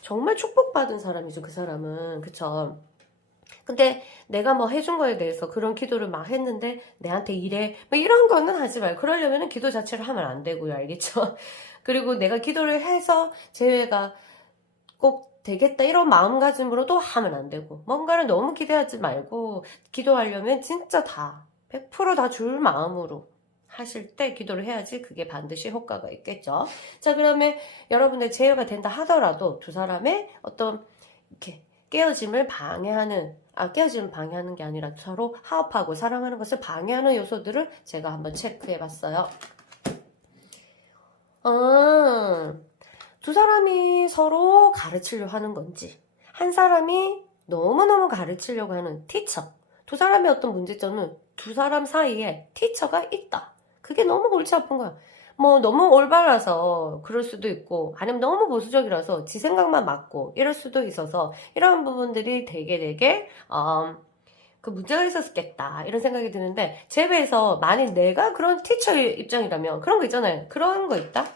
정말 축복받은 사람이죠. 그 사람은. 그쵸? 근데 내가 뭐 해준 거에 대해서 그런 기도를 막 했는데 내한테 이래 뭐 이런 거는 하지 말고 그러려면 기도 자체를 하면 안 되고요. 알겠죠? 그리고 내가 기도를 해서 재회가 꼭 되겠다 이런 마음가짐으로도 하면 안 되고 뭔가를 너무 기대하지 말고 기도하려면 진짜 다 100% 다 줄 마음으로 하실 때 기도를 해야지 그게 반드시 효과가 있겠죠. 자, 그러면 여러분의 재회가 된다 하더라도 두 사람의 어떤 이렇게 깨어짐을 방해하는 게 아니라 서로 화합하고 사랑하는 것을 방해하는 요소들을 제가 한번 체크해 봤어요. 두 사람이 서로 가르치려고 하는 건지, 한 사람이 너무너무 가르치려고 하는 티처. 두 사람의 어떤 문제점은 두 사람 사이에 티처가 있다. 그게 너무 골치 아픈 거야. 뭐 너무 올바라서 그럴 수도 있고 아니면 너무 보수적이라서 지 생각만 맞고 이럴 수도 있어서 이런 부분들이 되게 그 문제가 있었겠다 이런 생각이 드는데 제 배에서 만약 내가 그런 티처의 입장이라면 그런 거 있잖아요. 그런 거 있다?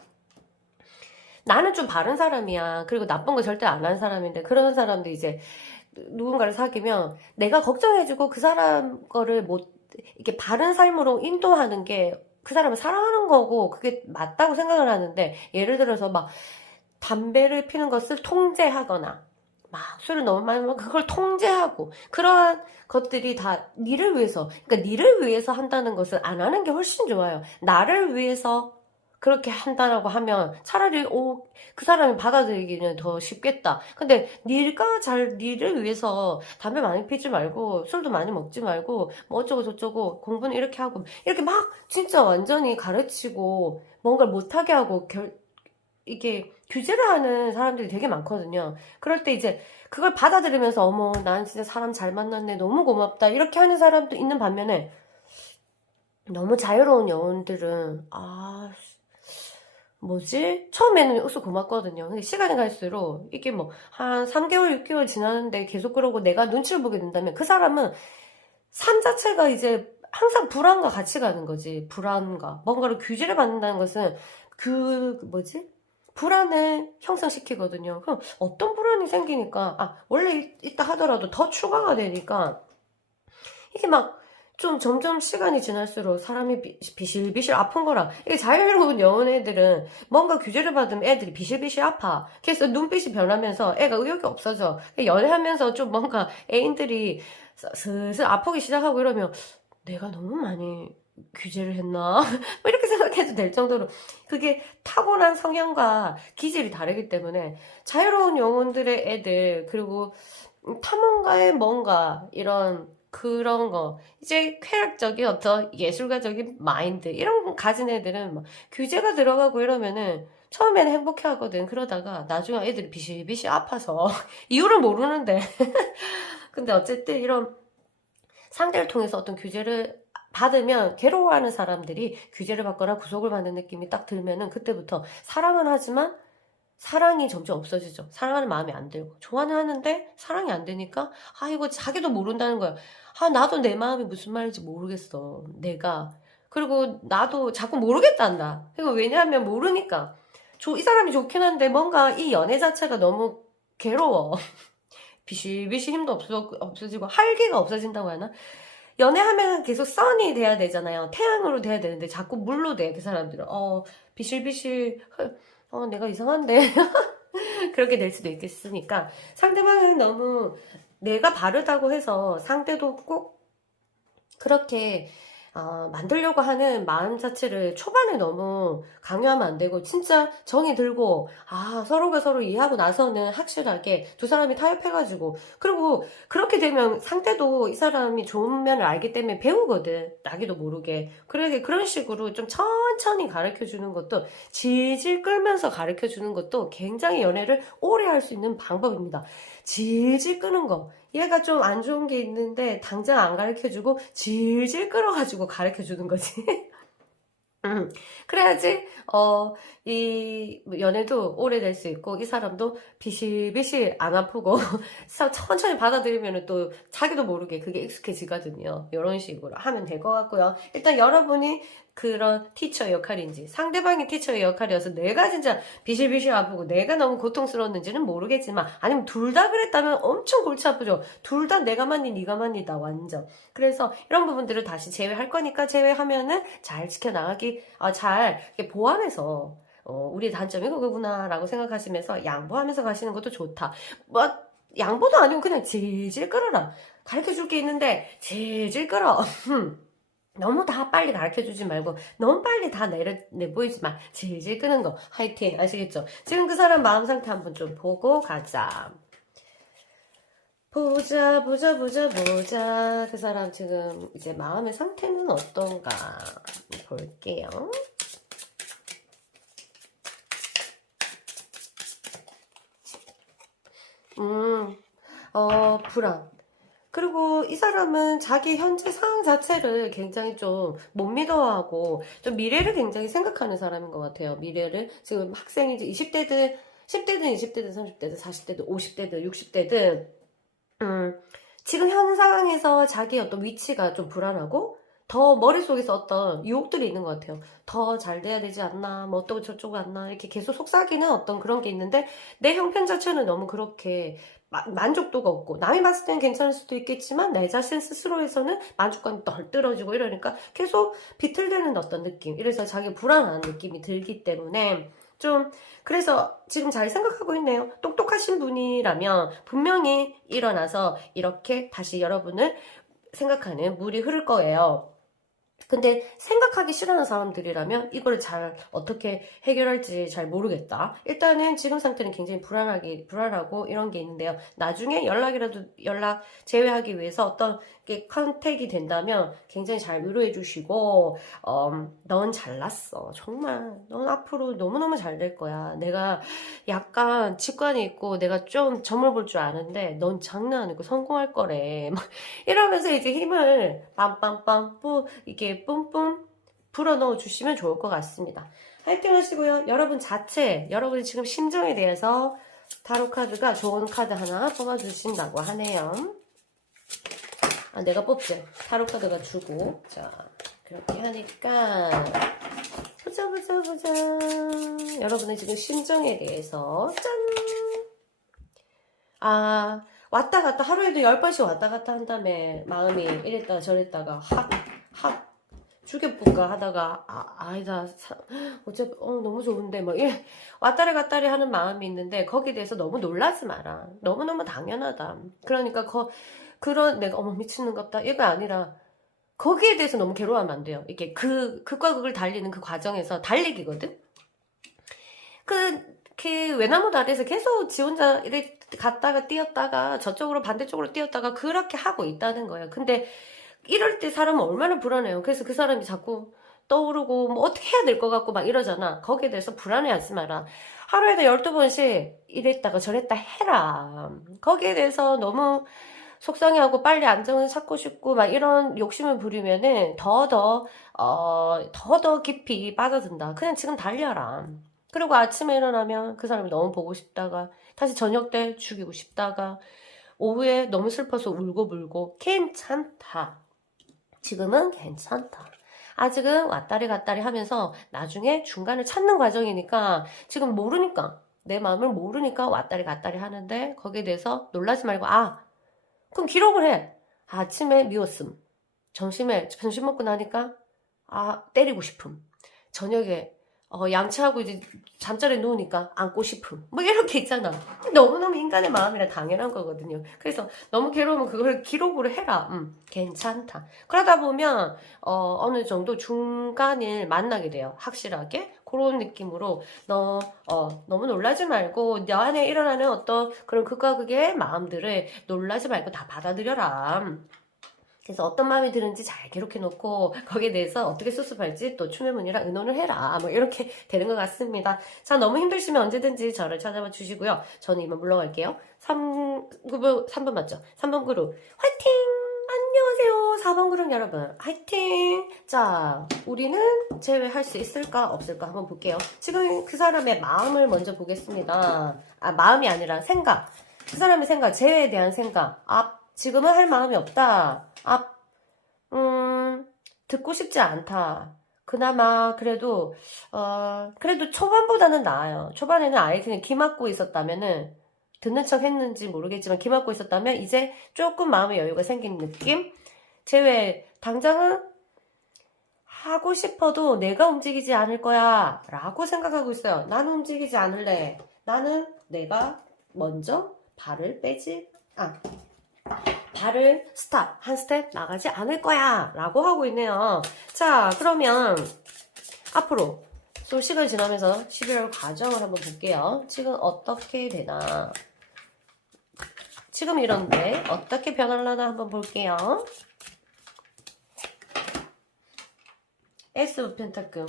나는 좀 바른 사람이야. 그리고 나쁜 거 절대 안 하는 사람인데 그런 사람도 이제 누군가를 사귀면 내가 걱정해주고 그 사람 거를 못 이렇게 바른 삶으로 인도하는 게 그 사람을 사랑하는 거고 그게 맞다고 생각을 하는데 예를 들어서 막 담배를 피는 것을 통제하거나 막 술을 너무 많이 먹으면 그걸 통제하고 그러한 것들이 다 니를 위해서 그러니까 니를 위해서 한다는 것을 안 하는 게 훨씬 좋아요. 나를 위해서 그렇게 한다라고 하면 차라리 그 사람이 받아들이기는 더 쉽겠다. 근데 니를 위해서 담배 많이 피지 말고 술도 많이 먹지 말고 뭐 어쩌고 저쩌고 공부는 이렇게 하고 이렇게 막 진짜 완전히 가르치고 뭔가를 못하게 하고 이게 규제를 하는 사람들이 되게 많거든요. 그럴 때 이제 그걸 받아들이면서 어머 난 진짜 사람 잘 만났네 너무 고맙다 이렇게 하는 사람도 있는 반면에 너무 자유로운 영혼들은 뭐지? 처음에는 으쓱 고맙거든요. 근데 시간이 갈수록 이게 뭐 한 3개월, 6개월 지나는데 계속 그러고 내가 눈치를 보게 된다면 그 사람은 삶 자체가 이제 항상 불안과 같이 가는 거지. 불안과. 뭔가를 규제를 받는다는 것은 불안을 형성시키거든요. 그럼 어떤 불안이 생기니까 원래 있다 하더라도 더 추가가 되니까 이게 막 좀 점점 시간이 지날수록 사람이 비실비실 아픈 거라. 이게 자유로운 영혼 애들은 뭔가 규제를 받으면 애들이 비실비실 아파. 그래서 눈빛이 변하면서 애가 의욕이 없어져. 연애하면서 좀 뭔가 애인들이 슬슬 아프기 시작하고 이러면 내가 너무 많이 규제를 했나? 뭐 이렇게 생각해도 될 정도로 그게 타고난 성향과 기질이 다르기 때문에 자유로운 영혼들의 애들 그리고 탐험가의 뭔가 그런 거 이제 쾌락적인 어떤 예술가적인 마인드 이런 거 가진 애들은 막 규제가 들어가고 이러면은 처음에는 행복해하거든. 그러다가 나중에 애들이 비실비실 아파서 이유를 모르는데 근데 어쨌든 이런 상대를 통해서 어떤 규제를 받으면 괴로워하는 사람들이 규제를 받거나 구속을 받는 느낌이 딱 들면은 그때부터 사랑은 하지만 사랑이 점점 없어지죠. 사랑하는 마음이 안 들고. 좋아는 하는데 사랑이 안 되니까 이거 자기도 모른다는 거야. 나도 내 마음이 무슨 말인지 모르겠어. 내가. 그리고 나도 자꾸 모르겠단다. 그리고 왜냐하면 모르니까. 이 사람이 좋긴 한데 뭔가 이 연애 자체가 너무 괴로워. 비실비실 힘도 없어지고 활기가 없어진다고 하나? 연애하면 계속 선이 돼야 되잖아요. 태양으로 돼야 되는데 자꾸 물로 돼, 그 사람들은. 비실비실, 내가 이상한데. 그렇게 될 수도 있겠으니까 상대방은 너무 내가 바르다고 해서 상대도 꼭 그렇게 만들려고 하는 마음 자체를 초반에 너무 강요하면 안 되고 진짜 정이 들고 서로가 서로 이해하고 나서는 확실하게 두 사람이 타협해가지고 그리고 그렇게 되면 상대도 이 사람이 좋은 면을 알기 때문에 배우거든. 나기도 모르게. 그런 식으로 좀 천천히 가르쳐주는 것도 질질 끌면서 가르쳐주는 것도 굉장히 연애를 오래 할 수 있는 방법입니다. 질질 끄는 거. 얘가 좀 안 좋은 게 있는데 당장 안 가르쳐주고 질질 끌어가지고 가르쳐주는 거지. 그래야지 이 연애도 오래될 수 있고 이 사람도 비실비실 안 아프고 천천히 받아들이면 또 자기도 모르게 그게 익숙해지거든요. 이런 식으로 하면 될 것 같고요. 일단 여러분이 그런 티처의 역할인지 상대방이 티처의 역할이어서 내가 진짜 비실비실 아프고 내가 너무 고통스러웠는지는 모르겠지만 아니면 둘 다 그랬다면 엄청 골치 아프죠. 둘 다 내가 맞니 네가 맞니다 완전. 그래서 이런 부분들을 다시 제외할 거니까 제외하면은 잘 지켜나가기 잘 이렇게 보완해서 우리의 단점이 그거구나라고 생각하시면서 양보하면서 가시는 것도 좋다. 뭐 양보도 아니고 그냥 질질 끌어라. 가르쳐줄 게 있는데 질질 끌어. 너무 다 빨리 가르쳐주지 말고 너무 빨리 다 내보이지 마. 질질 끄는 거. 화이팅. 아시겠죠? 지금 그 사람 마음 상태 한번 좀 보고 가자. 보자. 그 사람 지금 이제 마음의 상태는 어떤가 볼게요. 불안. 그리고 이 사람은 자기 현재 상황 자체를 굉장히 좀 못 믿어하고 좀 미래를 굉장히 생각하는 사람인 것 같아요. 미래를 지금 학생이지 20대든 10대든 20대든 30대든 40대든 50대든 60대든 지금 현 상황에서 자기 어떤 위치가 좀 불안하고 더 머릿속에서 어떤 유혹들이 있는 것 같아요. 더 잘 돼야 되지 않나, 뭐 어쩌고 저쩌고 않나, 이렇게 계속 속삭이는 어떤 그런 게 있는데, 내 형편 자체는 너무 그렇게 만족도가 없고, 남이 봤을 때는 괜찮을 수도 있겠지만, 내 자신 스스로에서는 만족감이 덜 떨어지고 이러니까 계속 비틀대는 어떤 느낌. 이래서 자기 불안한 느낌이 들기 때문에, 그래서 지금 잘 생각하고 있네요. 똑똑하신 분이라면 분명히 일어나서 이렇게 다시 여러분을 생각하는 물이 흐를 거예요. 근데 생각하기 싫어하는 사람들이라면 이거를 잘 어떻게 해결할지 잘 모르겠다. 일단은 지금 상태는 굉장히 불안하고 이런 게 있는데요. 나중에 연락 제외하기 위해서 어떤 게 컨택이 된다면 굉장히 잘 위로해 주시고 넌 잘났어. 정말 넌 앞으로 너무너무 잘 될 거야. 내가 약간 직관이 있고 내가 좀 점을 볼 줄 아는데 넌 장난 아니고 성공할 거래. 이러면서 이제 힘을 빰빰빰 이게 뿜뿜 불어넣어 주시면 좋을 것 같습니다. 화이팅 하시고요. 여러분이 지금 심정에 대해서 타로 카드가 좋은 카드 하나 뽑아주신다고 하네요. 내가 뽑지. 타로 카드가 주고. 자, 그렇게 하니까 보자. 여러분의 지금 심정에 대해서 짠! 왔다 갔다 하루에도 10번씩 왔다 갔다 한다며 마음이 이랬다가 저랬다가 확 죽여볼까 하다가 아니다 어차피 너무 좋은데 뭐 이래 왔다리 갔다리 하는 마음이 있는데 거기에 대해서 너무 놀라지 마라. 너무너무 당연하다. 그러니까 그런 내가 미치는갑다 이거 아니라 거기에 대해서 너무 괴로워하면 안 돼요. 이게 극과 극을 달리는 그 과정에서 달리기거든. 그 외나무 다리에서 계속 지 혼자 이렇게 갔다가 뛰었다가 저쪽으로 반대쪽으로 뛰었다가 그렇게 하고 있다는 거예요. 근데 이럴 때 사람은 얼마나 불안해요. 그래서 그 사람이 자꾸 떠오르고 뭐 어떻게 해야 될 것 같고 막 이러잖아. 거기에 대해서 불안해하지 마라. 하루에도 12번씩 이랬다가 저랬다 해라. 거기에 대해서 너무 속상해하고 빨리 안정을 찾고 싶고 막 이런 욕심을 부리면은 더 깊이 빠져든다. 그냥 지금 달려라. 그리고 아침에 일어나면 그 사람이 너무 보고 싶다가 다시 저녁 때 죽이고 싶다가 오후에 너무 슬퍼서 울고불고 괜찮다. 지금은 괜찮다. 아직은 왔다리 갔다리 하면서 나중에 중간을 찾는 과정이니까 지금 모르니까 내 마음을 모르니까 왔다리 갔다리 하는데 거기에 대해서 놀라지 말고 그럼 기록을 해. 아침에 미웠음. 점심 먹고 나니까 때리고 싶음. 저녁에 양치하고 이제 잠자리에 누우니까 안고 싶음. 뭐 이렇게 있잖아. 너무너무 인간의 마음이라 당연한 거거든요. 그래서 너무 괴로우면 그걸 기록으로 해라. 괜찮다. 그러다 보면 어느 정도 중간을 만나게 돼요. 확실하게. 그런 느낌으로 너무 놀라지 말고 내 안에 일어나는 어떤 그런 극과 극의 마음들을 놀라지 말고 다 받아들여라. 그래서 어떤 마음이 드는지 잘 기록해 놓고 거기에 대해서 어떻게 수습할지 또 추매문이랑 의논을 해라. 뭐 이렇게 되는 것 같습니다. 자, 너무 힘드시면 언제든지 저를 찾아봐 주시고요. 저는 이만 물러갈게요. 3번 맞죠? 3번 그룹 화이팅! 안녕하세요. 4번 그룹 여러분 화이팅! 자, 우리는 제외할 수 있을까 없을까 한번 볼게요. 지금 그 사람의 마음을 먼저 보겠습니다. 마음이 아니라 생각. 그 사람의 생각, 제외에 대한 생각. 지금은 할 마음이 없다. 듣고 싶지 않다. 그나마 그래도 초반보다는 나아요. 초반에는 아예 그냥 귀 막고 있었다면은 듣는 척 했는지 모르겠지만 귀 막고 있었다면 이제 조금 마음의 여유가 생긴 느낌? 제외 당장은 하고 싶어도 내가 움직이지 않을 거야 라고 생각하고 있어요. 나는 움직이지 않을래. 나는 내가 먼저 발을 스탑, 한 스텝 나가지 않을 거야 라고 하고 있네요. 자, 그러면 앞으로 좀 시간이 지나면서 11월 과정을 한번 볼게요. 지금 어떻게 되나, 지금 이런데 어떻게 변하려나 한번 볼게요. 에스 오브 펜타클.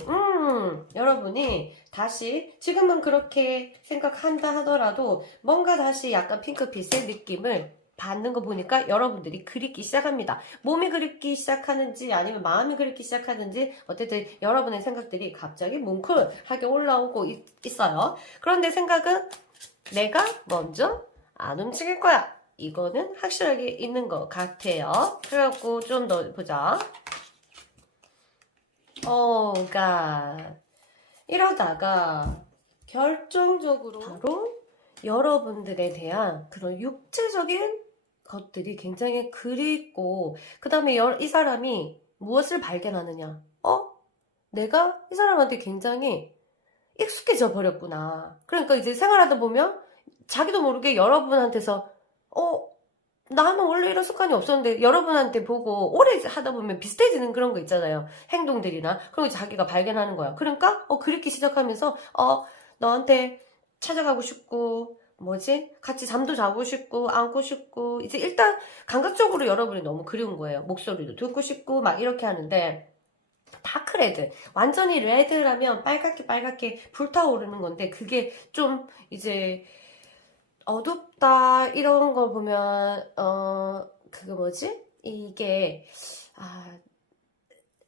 여러분이 다시 지금은 그렇게 생각한다 하더라도 뭔가 다시 약간 핑크빛의 느낌을 받는 거 보니까 여러분들이 그리기 시작합니다. 몸이 그리기 시작하는지 아니면 마음이 그리기 시작하는지 어쨌든 여러분의 생각들이 갑자기 뭉클하게 올라오고 있어요. 그런데 생각은 내가 먼저 안 움직일 거야. 이거는 확실하게 있는 것 같아요. 그래갖고 좀 더 보자. 그러니까 이러다가 결정적으로 바로 여러분들에 대한 그런 육체적인 것들이 굉장히 그립고, 그 다음에 이 사람이 무엇을 발견하느냐. 내가 이 사람한테 굉장히 익숙해져 버렸구나. 그러니까 이제 생활하다 보면 자기도 모르게 여러분한테서 나는 원래 이런 습관이 없었는데 여러분한테 보고 오래 하다 보면 비슷해지는 그런 거 있잖아요. 행동들이나. 그런 거 자기가 발견하는 거야. 그러니까 그립기 시작하면서 너한테 찾아가고 싶고 같이 잠도 자고 싶고 안고 싶고, 이제 일단 감각적으로 여러분이 너무 그리운 거예요. 목소리도 듣고 싶고 막 이렇게 하는데, 다크레드, 완전히 레드라면 빨갛게 불타오르는 건데 그게 좀 이제 어둡다 이런 거 보면 이게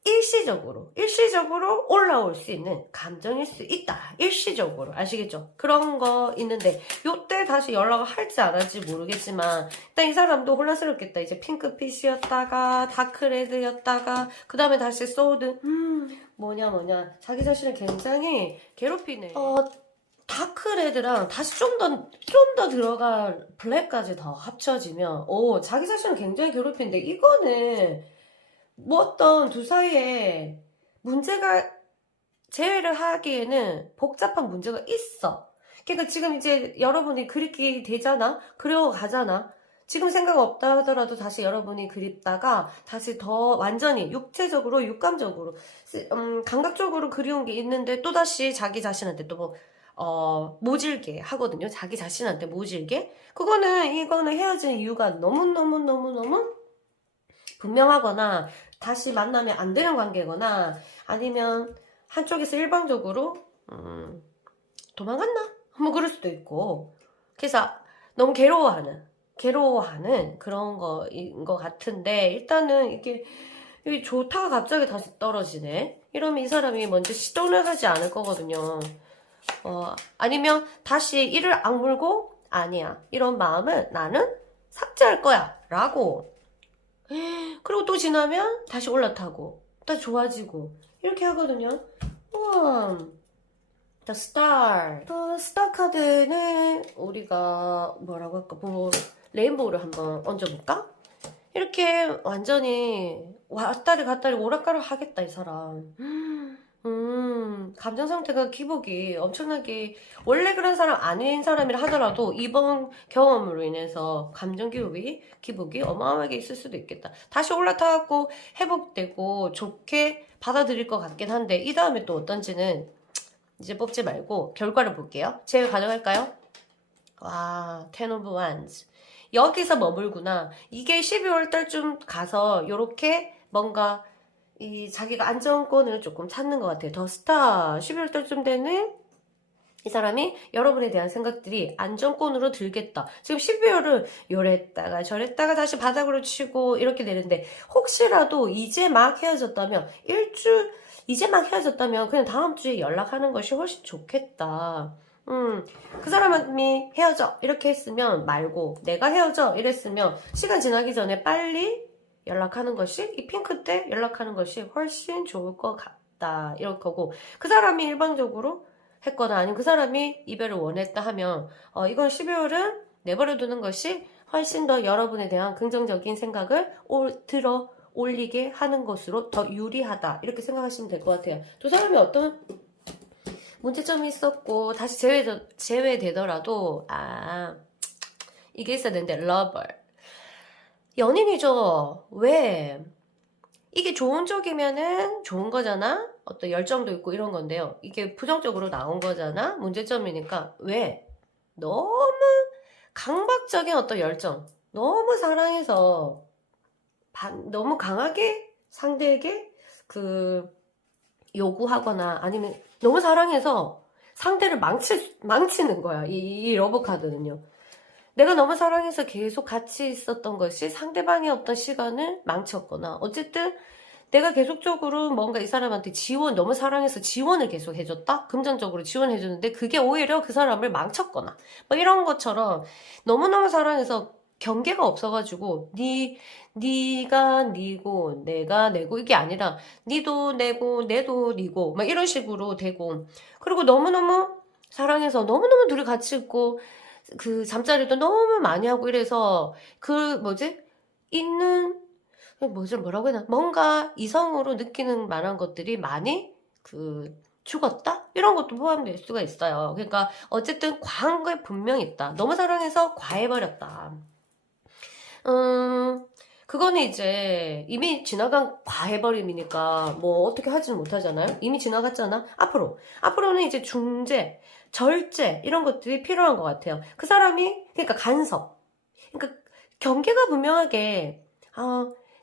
일시적으로 올라올 수 있는 감정일 수 있다. 일시적으로. 아시겠죠? 그런 거 있는데 요때 다시 연락을 할지 안 할지 모르겠지만 일단 이 사람도 혼란스럽겠다. 이제 핑크빛이었다가 다크레드였다가 그 다음에 다시 소드. 뭐냐 자기 자신을 굉장히 괴롭히네. 다크레드랑 다시 좀 더 들어갈 블랙까지 더 합쳐지면 자기 자신을 굉장히 괴롭히는데, 이거는 뭐 어떤 두 사이에 문제가 제외를 하기에는 복잡한 문제가 있어. 그러니까 지금 이제 여러분이 그립게 되잖아? 그려가잖아? 지금 생각 없다 하더라도 다시 여러분이 그립다가 다시 더 완전히 육체적으로, 육감적으로, 감각적으로 그리운 게 있는데 또다시 자기 자신한테 또 모질게 하거든요. 자기 자신한테 모질게. 이거는 헤어진 이유가 너무너무 분명하거나 다시 만나면 안 되는 관계거나 아니면 한쪽에서 일방적으로 도망갔나? 뭐 그럴 수도 있고, 그래서 너무 괴로워하는 그런 거인 것 같은데, 일단은 이게 좋다가 갑자기 다시 떨어지네. 이러면 이 사람이 먼저 시도를 하지 않을 거거든요. 아니면 다시 이를 악물고 아니야. 이런 마음을 나는 삭제할 거야. 라고. 그리고 또 지나면 다시 올라타고 또 좋아지고 이렇게 하거든요. 우와. The Star. 스타 카드는 우리가 뭐라고 할까? 뭐 레인보우를 한번 얹어볼까? 이렇게 완전히 왔다리 갔다리 오락가락 하겠다 이 사람. 감정 상태가 기복이 엄청나게 원래 그런 사람 아닌 사람이라 하더라도 이번 경험으로 인해서 감정 기복이 어마어마하게 있을 수도 있겠다. 다시 올라타갖고 회복되고 좋게 받아들일 것 같긴 한데 이 다음에 또 어떤지는 이제 뽑지 말고 결과를 볼게요. 제외 가능할까요? 와, Ten of Wands. 여기서 머물구나. 이게 12월 달쯤 가서 요렇게 뭔가 이 자기가 안정권을 조금 찾는 것 같아요. 더 스타 12월 달쯤 되는 이 사람이 여러분에 대한 생각들이 안정권으로 들겠다. 지금 12월은 요랬다가 저랬다가 다시 바닥으로 치고 이렇게 되는데 혹시라도 이제 막 헤어졌다면 이제 막 헤어졌다면 그냥 다음 주에 연락하는 것이 훨씬 좋겠다. 그 사람이 헤어져 이렇게 했으면 말고 내가 헤어져 이랬으면 시간 지나기 전에 빨리 연락하는 것이 이 핑크 때 연락하는 것이 훨씬 좋을 것 같다 이럴 거고 그 사람이 일방적으로 했거나 아니면 그 사람이 이별을 원했다 하면 이건 12월은 내버려 두는 것이 훨씬 더 여러분에 대한 긍정적인 생각을 들어 올리게 하는 것으로 더 유리하다 이렇게 생각하시면 될 것 같아요. 두 사람이 어떤 문제점이 있었고 다시 제외되더라도 이게 있어야 되는데 러버 연인이죠. 왜? 이게 좋은 쪽이면은 좋은 거잖아. 어떤 열정도 있고 이런 건데요. 이게 부정적으로 나온 거잖아. 문제점이니까 왜? 너무 강박적인 어떤 열정, 너무 사랑해서 너무 강하게 상대에게 요구하거나 아니면 너무 사랑해서 상대를 망치는 거야. 이 러브 카드는요. 내가 너무 사랑해서 계속 같이 있었던 것이 상대방의 어떤 시간을 망쳤거나 어쨌든 내가 계속적으로 뭔가 이 사람한테 너무 사랑해서 지원을 계속 해줬다? 금전적으로 지원해줬는데 그게 오히려 그 사람을 망쳤거나 뭐 이런 것처럼 너무너무 사랑해서 경계가 없어가지고 네가 니고 내가 내고 이게 아니라 니도 내고 내도 니고 막 이런 식으로 되고 그리고 너무너무 사랑해서 너무너무 둘이 같이 있고 그 잠자리도 너무 많이 하고 이래서 뭐라고 해야 되나 뭔가 이성으로 느끼는 만한 것들이 많이 죽었다? 이런 것도 포함될 수가 있어요. 그러니까 어쨌든 과한 게 분명히 있다. 너무 사랑해서 과해버렸다. 그거는 이제 이미 지나간 과해버림이니까 뭐 어떻게 하지는 못하잖아요. 이미 지나갔잖아. 앞으로는 이제 중재, 절제 이런 것들이 필요한 것 같아요. 그 사람이 그러니까 간섭. 그러니까 경계가 분명하게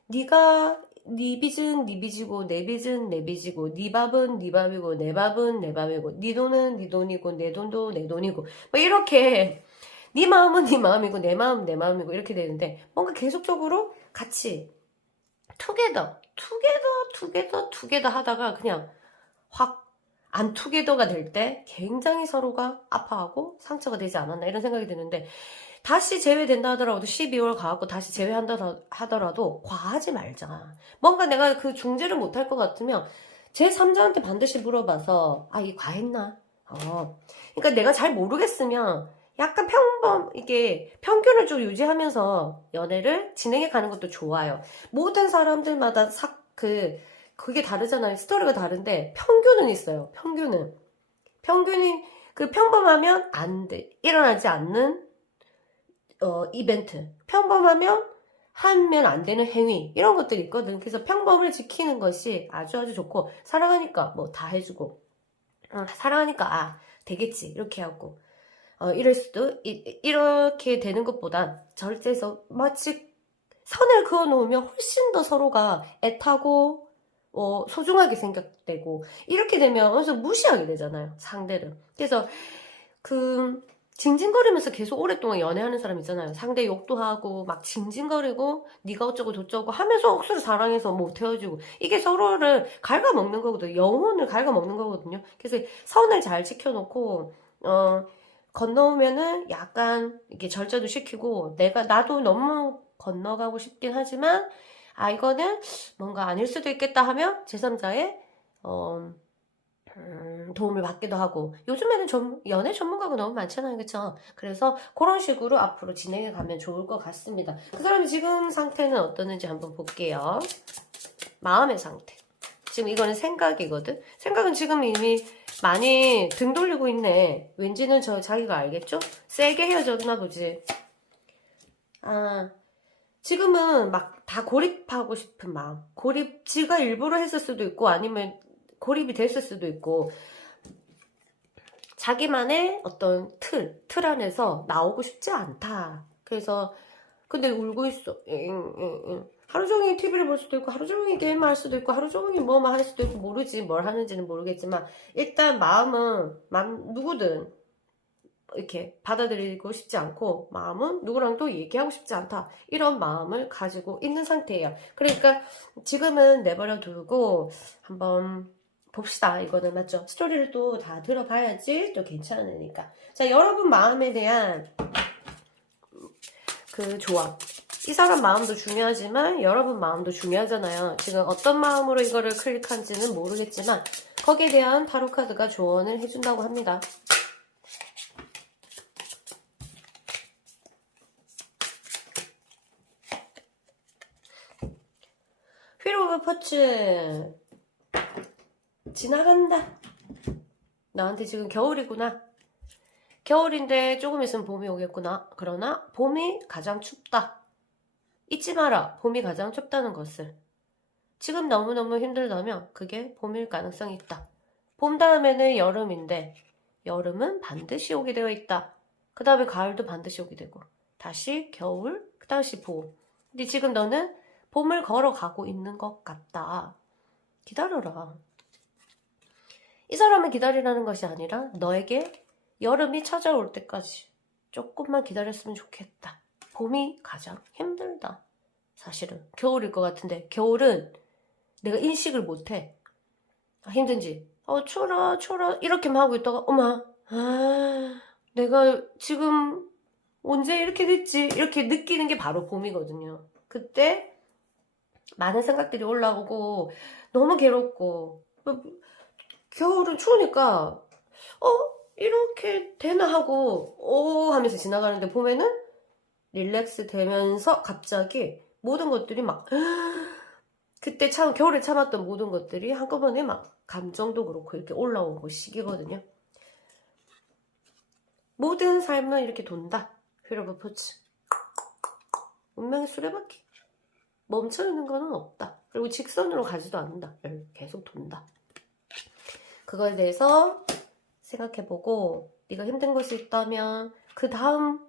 네가 네 빚은 네 빚이고 내 빚은 내 빚이고 네 밥은 네 밥이고 내 밥은 내 밥이고 네 돈은 네 돈이고 내 돈도 내 돈이고 뭐 이렇게 네 마음은 네 마음이고 내 마음은 내 마음이고 이렇게 되는데 뭔가 계속적으로 같이 투게더 하다가 그냥 확 안 투게더가 될 때 굉장히 서로가 아파하고 상처가 되지 않았나 이런 생각이 드는데 다시 제외된다 하더라도 12월 가갖고 다시 제외한다 하더라도 과하지 말자. 뭔가 내가 그 중재를 못할 것 같으면 제3자한테 반드시 물어봐서 이게 과했나? 그러니까 내가 잘 모르겠으면 약간 이게 평균을 좀 유지하면서 연애를 진행해 가는 것도 좋아요. 모든 사람들마다 그게 다르잖아요. 스토리가 다른데 평균은 있어요. 평균이 평범하면 안 돼. 일어나지 않는 이벤트. 평범하면 하면 안 되는 행위. 이런 것들이 있거든. 그래서 평범을 지키는 것이 아주 좋고 사랑하니까 뭐 다 해주고 사랑하니까 되겠지 이렇게 하고 이렇게 되는 것보단 절제해서 마치 선을 그어 놓으면 훨씬 더 서로가 애타고 소중하게 생각되고 이렇게 되면 어디서 무시하게 되잖아요 상대를. 그래서 징징거리면서 계속 오랫동안 연애하는 사람 있잖아요. 상대 욕도 하고 막 징징거리고 네가 어쩌고 저쩌고 하면서 억수로 사랑해서 못 헤어지고, 이게 서로를 갉아먹는 거거든요. 영혼을 갉아먹는 거거든요. 그래서 선을 잘 지켜놓고 건너오면은 약간 이렇게 절제도 시키고, 나도 너무 건너가고 싶긴 하지만 이거는 뭔가 아닐 수도 있겠다 하면 제3자의 도움을 받기도 하고, 요즘에는 연애 전문가가 너무 많잖아요. 그쵸? 그래서 그런 식으로 앞으로 진행해 가면 좋을 것 같습니다. 그 사람이 지금 상태는 어떠는지 한번 볼게요. 마음의 상태. 지금 이거는 생각이거든? 생각은 지금 이미 많이 등 돌리고 있네. 왠지는 자기가 알겠죠? 세게 헤어졌나 보지. 지금은 막 다 고립하고 싶은 마음. 지가 일부러 했을 수도 있고, 아니면 고립이 됐을 수도 있고, 자기만의 어떤 틀 안에서 나오고 싶지 않다. 그래서, 근데 울고 있어. 하루 종일 TV를 볼 수도 있고, 하루 종일 게임을 할 수도 있고, 하루 종일 뭐만 할 수도 있고, 모르지. 뭘 하는지는 모르겠지만, 일단 마음은, 누구든, 이렇게 받아들이고 싶지 않고, 마음은 누구랑도 얘기하고 싶지 않다. 이런 마음을 가지고 있는 상태예요. 그러니까 지금은 내버려 두고 한번 봅시다. 이거는 맞죠? 스토리를 또 다 들어봐야지 또 괜찮으니까. 자, 여러분 마음에 대한 그 조합. 이 사람 마음도 중요하지만 여러분 마음도 중요하잖아요. 지금 어떤 마음으로 이거를 클릭한지는 모르겠지만 거기에 대한 타로 카드가 조언을 해준다고 합니다. 휠 오브 포츠. 지나간다. 나한테 지금 겨울이구나. 겨울인데 조금 있으면 봄이 오겠구나. 그러나 봄이 가장 춥다. 잊지 마라. 봄이 가장 춥다는 것을. 지금 너무너무 힘들다면 그게 봄일 가능성이 있다. 봄 다음에는 여름인데 여름은 반드시 오게 되어 있다. 그 다음에 가을도 반드시 오게 되고, 다시 겨울, 그 다시 봄. 근데 지금 너는 봄을 걸어가고 있는 것 같다. 기다려라. 이 사람을 기다리라는 것이 아니라 너에게 여름이 찾아올 때까지 조금만 기다렸으면 좋겠다. 봄이 가장 힘들다. 사실은 겨울일 것 같은데 겨울은 내가 인식을 못해. 힘든지. 추워라 이렇게만 하고 있다가 어머, 내가 지금 언제 이렇게 됐지? 이렇게 느끼는 게 바로 봄이거든요. 그때 많은 생각들이 올라오고 너무 괴롭고, 겨울은 추우니까 이렇게 되나 하고 하면서 지나가는데, 봄에는 릴렉스 되면서 갑자기 모든 것들이 막 그때 겨울에 참았던 모든 것들이 한꺼번에 막 감정도 그렇고 이렇게 올라오고 시기거든요. 모든 삶은 이렇게 돈다. 휠 오브 포츠. 운명의 수레바퀴. 멈춰있는 거는 없다. 그리고 직선으로 가지도 않는다. 계속 돈다. 그거에 대해서 생각해보고, 네가 힘든 것이 있다면 그 다음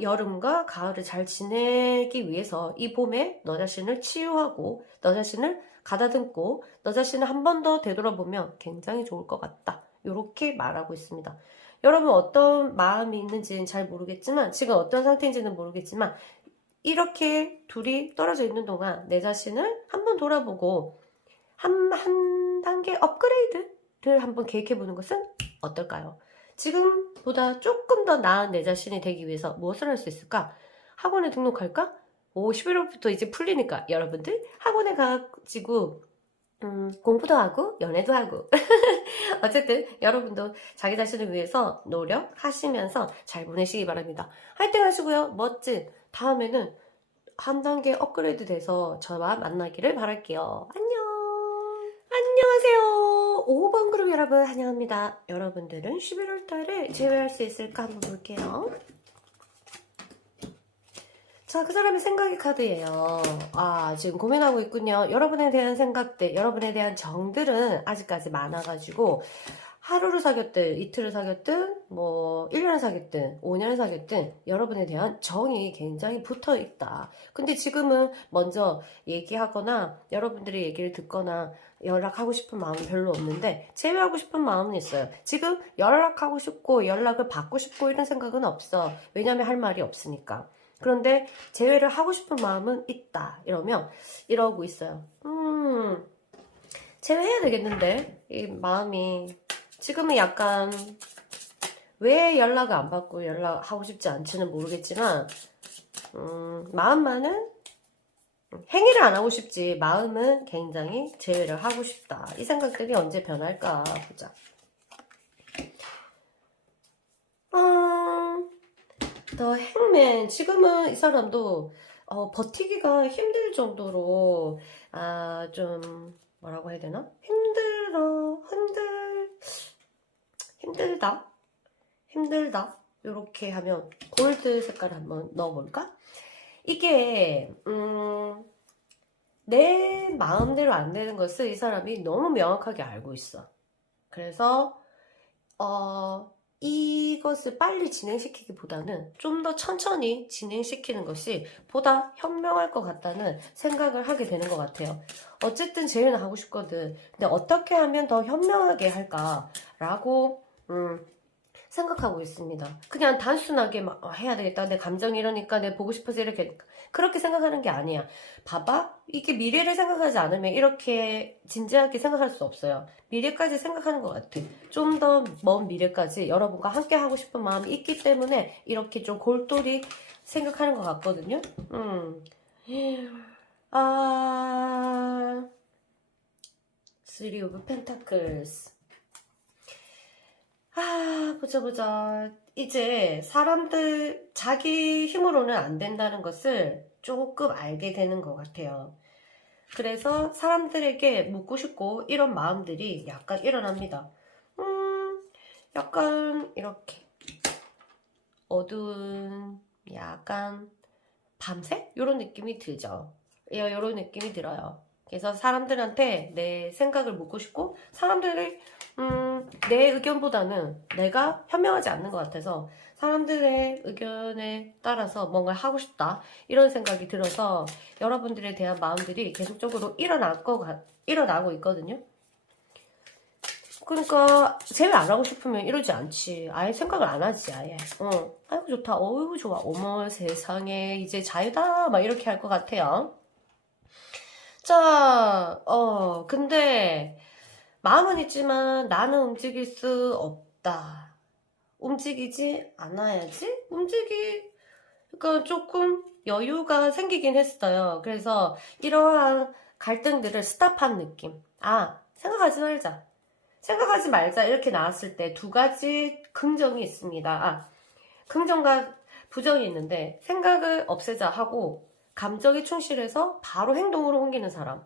여름과 가을을 잘 지내기 위해서 이 봄에 너 자신을 치유하고 너 자신을 가다듬고 너 자신을 한 번 더 되돌아보면 굉장히 좋을 것 같다. 이렇게 말하고 있습니다. 여러분 어떤 마음이 있는지는 잘 모르겠지만, 지금 어떤 상태인지는 모르겠지만, 이렇게 둘이 떨어져 있는 동안 내 자신을 한번 돌아보고 한 단계 업그레이드를 한번 계획해보는 것은 어떨까요? 지금보다 조금 더 나은 내 자신이 되기 위해서 무엇을 할 수 있을까? 학원에 등록할까? 11월부터 이제 풀리니까 여러분들 학원에 가지고 공부도 하고 연애도 하고 어쨌든 여러분도 자기 자신을 위해서 노력하시면서 잘 보내시기 바랍니다. 화이팅 하시고요. 멋진 다음에는 한 단계 업그레이드 돼서 저와 만나기를 바랄게요. 안녕. 안녕하세요. 5번 그룹 여러분 환영합니다. 여러분들은 11월 달에 제외할 수 있을까 한번 볼게요. 자, 그 사람의 생각의 카드예요. 지금 고민하고 있군요. 여러분에 대한 생각들, 여러분에 대한 정들은 아직까지 많아가지고 하루를 사귀었든 이틀을 사귀었든 뭐 1년을 사귀었든 5년을 사귀었든 여러분에 대한 정이 굉장히 붙어있다. 근데 지금은 먼저 얘기하거나 여러분들의 얘기를 듣거나 연락하고 싶은 마음은 별로 없는데 제외하고 싶은 마음은 있어요. 지금 연락하고 싶고 연락을 받고 싶고 이런 생각은 없어. 왜냐면 할 말이 없으니까. 그런데 제외를 하고 싶은 마음은 있다. 이러면 이러고 있어요. 제외해야 되겠는데 이 마음이 지금은 약간 왜 연락을 안 받고 연락하고 싶지 않지는 모르겠지만 마음만은 행위를 안 하고 싶지 마음은 굉장히 제외를 하고 싶다. 이 생각들이 언제 변할까 보자. 더 행맨 지금은 이 사람도 버티기가 힘들 정도로 좀 뭐라고 해야 되나? 힘들다 이렇게 하면 골드 색깔 한번 넣어볼까? 이게 내 마음대로 안 되는 것을 이 사람이 너무 명확하게 알고 있어. 그래서 이것을 빨리 진행시키기보다는 좀 더 천천히 진행시키는 것이 보다 현명할 것 같다는 생각을 하게 되는 것 같아요. 어쨌든 제외는 하고 싶거든. 근데 어떻게 하면 더 현명하게 할까라고 생각하고 있습니다. 그냥 단순하게 막 해야 되겠다. 내 감정이 이러니까 내 보고 싶어서 이렇게 그렇게 생각하는 게 아니야. 봐봐. 이게 미래를 생각하지 않으면 이렇게 진지하게 생각할 수 없어요. 미래까지 생각하는 것 같아. 좀 더 먼 미래까지 여러분과 함께 하고 싶은 마음이 있기 때문에 이렇게 좀 골똘히 생각하는 것 같거든요. Three of Pentacles. 보자. 이제 사람들 자기 힘으로는 안 된다는 것을 조금 알게 되는 것 같아요. 그래서 사람들에게 묻고 싶고 이런 마음들이 약간 일어납니다. 약간 이렇게 어두운 약간 밤색? 이런 느낌이 들죠. 이런 느낌이 들어요. 그래서 사람들한테 내 생각을 묻고 싶고 사람들이 내 의견보다는 내가 현명하지 않는 것 같아서 사람들의 의견에 따라서 뭔가 하고 싶다 이런 생각이 들어서 여러분들에 대한 마음들이 계속적으로 일어나고 있거든요. 그러니까 제외 안 하고 싶으면 이러지 않지. 아예 생각을 안 하지 아예. 아이고 좋다. 어이구 좋아. 어머 세상에 이제 자유다 막 이렇게 할 것 같아요. 자, 근데 마음은 있지만 나는 움직일 수 없다. 움직이지 않아야지? 그러니까 조금 여유가 생기긴 했어요. 그래서 이러한 갈등들을 스탑한 느낌. 생각하지 말자. 이렇게 나왔을 때 두 가지 긍정이 있습니다. 긍정과 부정이 있는데 생각을 없애자 하고 감정에 충실해서 바로 행동으로 옮기는 사람.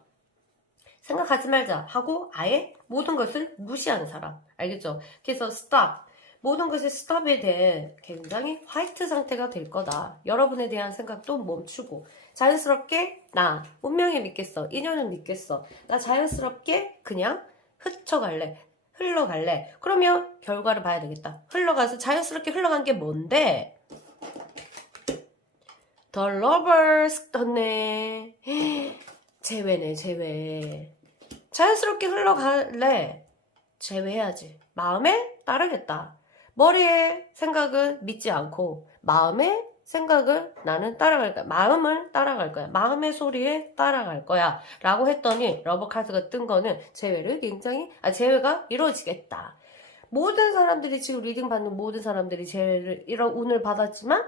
생각하지 말자 하고 아예 모든 것을 무시하는 사람. 알겠죠? 그래서 스탑. 모든 것이 스탑에 대해 굉장히 화이트 상태가 될 거다. 여러분에 대한 생각도 멈추고 자연스럽게 나 운명에 믿겠어. 인연을 믿겠어. 나 자연스럽게 그냥 흘러갈래. 그러면 결과를 봐야 되겠다. 흘러가서 자연스럽게 흘러간 게 뭔데? The Lovers 떴네. 제외네, 제외. 자연스럽게 흘러갈래. 제외해야지. 마음에 따르겠다. 머리의 생각을 믿지 않고 마음의 생각을 나는 따라갈 거야. 마음을 따라갈 거야. 마음의 소리에 따라갈 거야. 라고 했더니 러버 카드가 뜬 거는 제외가 이루어지겠다. 모든 사람들이 지금 리딩 받는 모든 사람들이 제외를 이런 운을 받았지만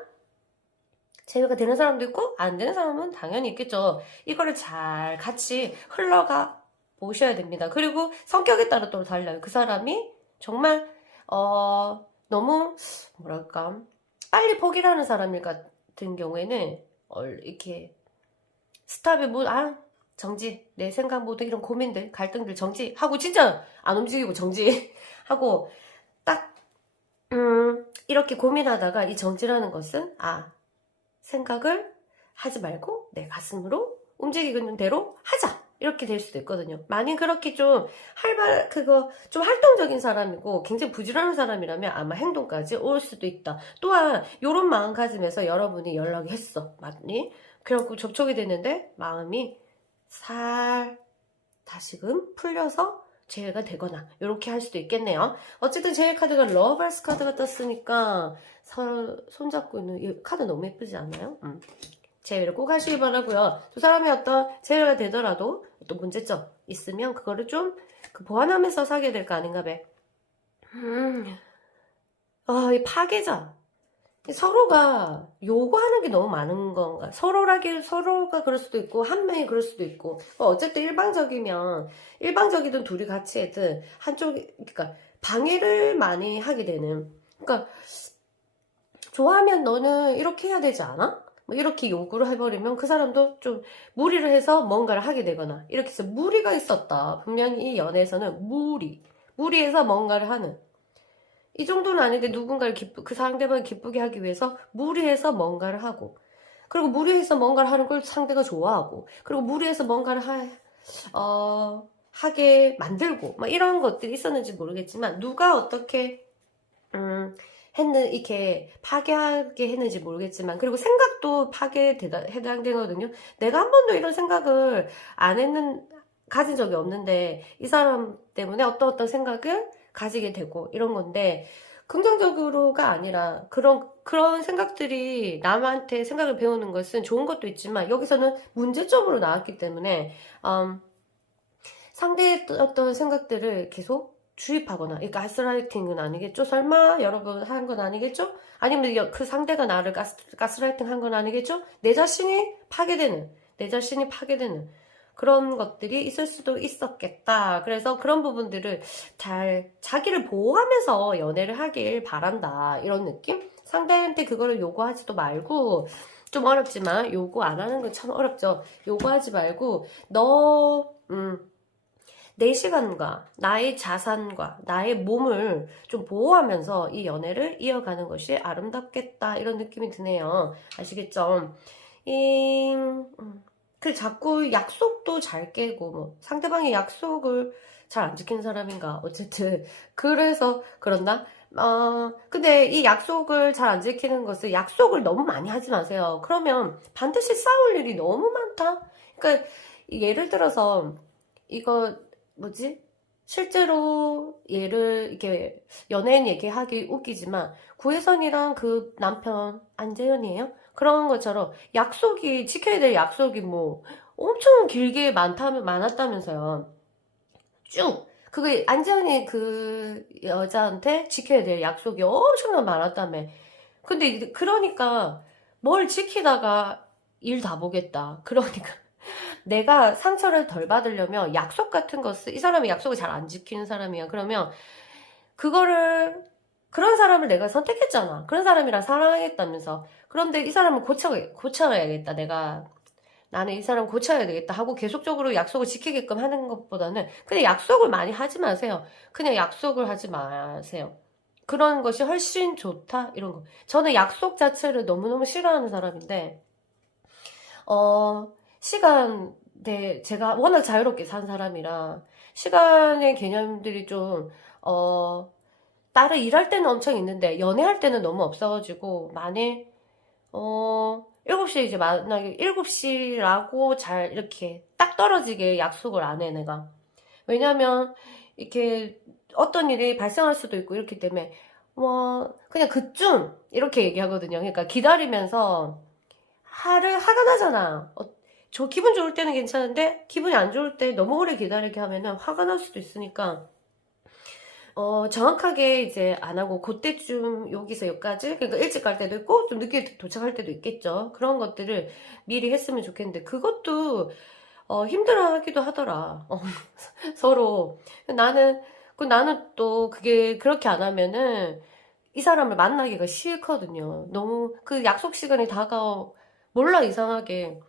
제외가 되는 사람도 있고 안 되는 사람은 당연히 있겠죠. 이거를 잘 같이 흘러가 보셔야 됩니다. 그리고 성격에 따라 또 달라요. 그 사람이 정말 너무 뭐랄까 빨리 포기를 하는 사람 같은 경우에는 이렇게 스탑에 정지 내 생각 모든 이런 고민들 갈등들 정지하고 진짜 안 움직이고 정지하고 딱 이렇게 고민하다가 이 정지라는 것은 생각을 하지 말고 내 가슴으로 움직이는 대로 하자 이렇게 될 수도 있거든요. 만약 그렇게 좀 좀 활동적인 사람이고 굉장히 부지런한 사람이라면 아마 행동까지 올 수도 있다. 또한 이런 마음가짐에서 여러분이 연락이 했어. 맞니? 그래갖고 접촉이 됐는데 마음이 다시금 풀려서 재회가 되거나 이렇게 할 수도 있겠네요. 어쨌든 재회 카드가 러버스 카드가 떴으니까 손잡고 있는 이 카드 너무 예쁘지 않나요? 재회를 꼭 하시기 바라고요. 두 사람이 어떤 재회가 되더라도 또 문제점 있으면 그거를 좀 보완하면서 사게 될 거 아닌가 봐. 이 파괴자. 서로가 요구하는 게 너무 많은 건가? 서로가 그럴 수도 있고, 한 명이 그럴 수도 있고. 어쨌든 일방적이든 둘이 같이 해든, 그러니까, 방해를 많이 하게 되는. 그러니까, 좋아하면 너는 이렇게 해야 되지 않아? 뭐 이렇게 요구를 해버리면 그 사람도 좀 무리를 해서 뭔가를 하게 되거나, 이렇게 해서 무리가 있었다. 분명히 이 연애에서는 무리해서 뭔가를 하는. 이 정도는 아닌데 누군가를 그 상대방을 기쁘게 하기 위해서 무리해서 뭔가를 하고, 그리고 무리해서 뭔가를 하는 걸 상대가 좋아하고, 그리고 무리해서 뭔가를 하게 만들고, 막 이런 것들이 있었는지 모르겠지만, 누가 어떻게, 이렇게 파괴하게 했는지 모르겠지만, 그리고 생각도 해당되거든요. 내가 한 번도 이런 생각을 가진 적이 없는데, 이 사람 때문에 어떤 생각을 가지게 되고 이런 건데, 긍정적으로가 아니라 그런 생각들이 남한테 생각을 배우는 것은 좋은 것도 있지만, 여기서는 문제점으로 나왔기 때문에 상대의 어떤 생각들을 계속 주입하거나, 이 가스라이팅은 아니겠죠? 설마 여러분 한 건 아니겠죠? 아니면 그 상대가 나를 가스라이팅 한 건 아니겠죠? 내 자신이 파괴되는 그런 것들이 있을 수도 있었겠다. 그래서 그런 부분들을 잘 자기를 보호하면서 연애를 하길 바란다. 이런 느낌? 상대한테 그거를 요구하지도 말고, 좀 어렵지만 요구 안 하는 건 참 어렵죠. 요구하지 말고 내 시간과 나의 자산과 나의 몸을 좀 보호하면서 이 연애를 이어가는 것이 아름답겠다. 이런 느낌이 드네요. 아시겠죠? 자꾸 약속도 잘 깨고, 뭐, 상대방의 약속을 잘 안 지키는 사람인가. 어쨌든, 그래서 그런다? 근데 이 약속을 잘 안 지키는 것을 약속을 너무 많이 하지 마세요. 그러면 반드시 싸울 일이 너무 많다? 그러니까, 예를 들어서, 이거, 실제로 이렇게 연예인 얘기하기 웃기지만, 구혜선이랑 그 남편, 안재현이에요? 그런 것처럼 지켜야 될 약속이 뭐 엄청 길게 많았다면서요. 쭉. 그게 안재현이 그 여자한테 지켜야 될 약속이 엄청나게 많았다며. 근데 그러니까 뭘 지키다가 일 다 보겠다. 그러니까 내가 상처를 덜 받으려면 약속 같은 이 사람이 약속을 잘 안 지키는 사람이야. 그러면 그런 사람을 내가 선택했잖아. 그런 사람이랑 사랑했다면서. 그런데 이 사람을 고쳐야겠다. 나는 이 사람 고쳐야 되겠다 하고 계속적으로 약속을 지키게끔 하는 것보다는 그냥 약속을 많이 하지 마세요. 그냥 약속을 하지 마세요. 그런 것이 훨씬 좋다? 이런 거. 저는 약속 자체를 너무너무 싫어하는 사람인데, 제가 워낙 자유롭게 산 사람이라, 시간의 개념들이 좀, 다른 일할 때는 엄청 있는데, 연애할 때는 너무 없어가지고, 만일, 7시에 이제 만약에 7시라고 잘 이렇게 딱 떨어지게 약속을 안 해, 내가. 왜냐면, 이렇게 어떤 일이 발생할 수도 있고, 이렇기 때문에, 그냥 그쯤, 이렇게 얘기하거든요. 그러니까 기다리면서, 화가 나잖아. 저 기분 좋을 때는 괜찮은데, 기분이 안 좋을 때 너무 오래 기다리게 하면은 화가 날 수도 있으니까, 정확하게 이제 안 하고, 그때쯤 여기서 여기까지, 그러니까 일찍 갈 때도 있고, 좀 늦게 도착할 때도 있겠죠. 그런 것들을 미리 했으면 좋겠는데, 그것도, 힘들어 하기도 하더라. 서로. 나는 또 그게 그렇게 안 하면은, 이 사람을 만나기가 싫거든요. 너무, 그 약속 시간이 몰라, 이상하게.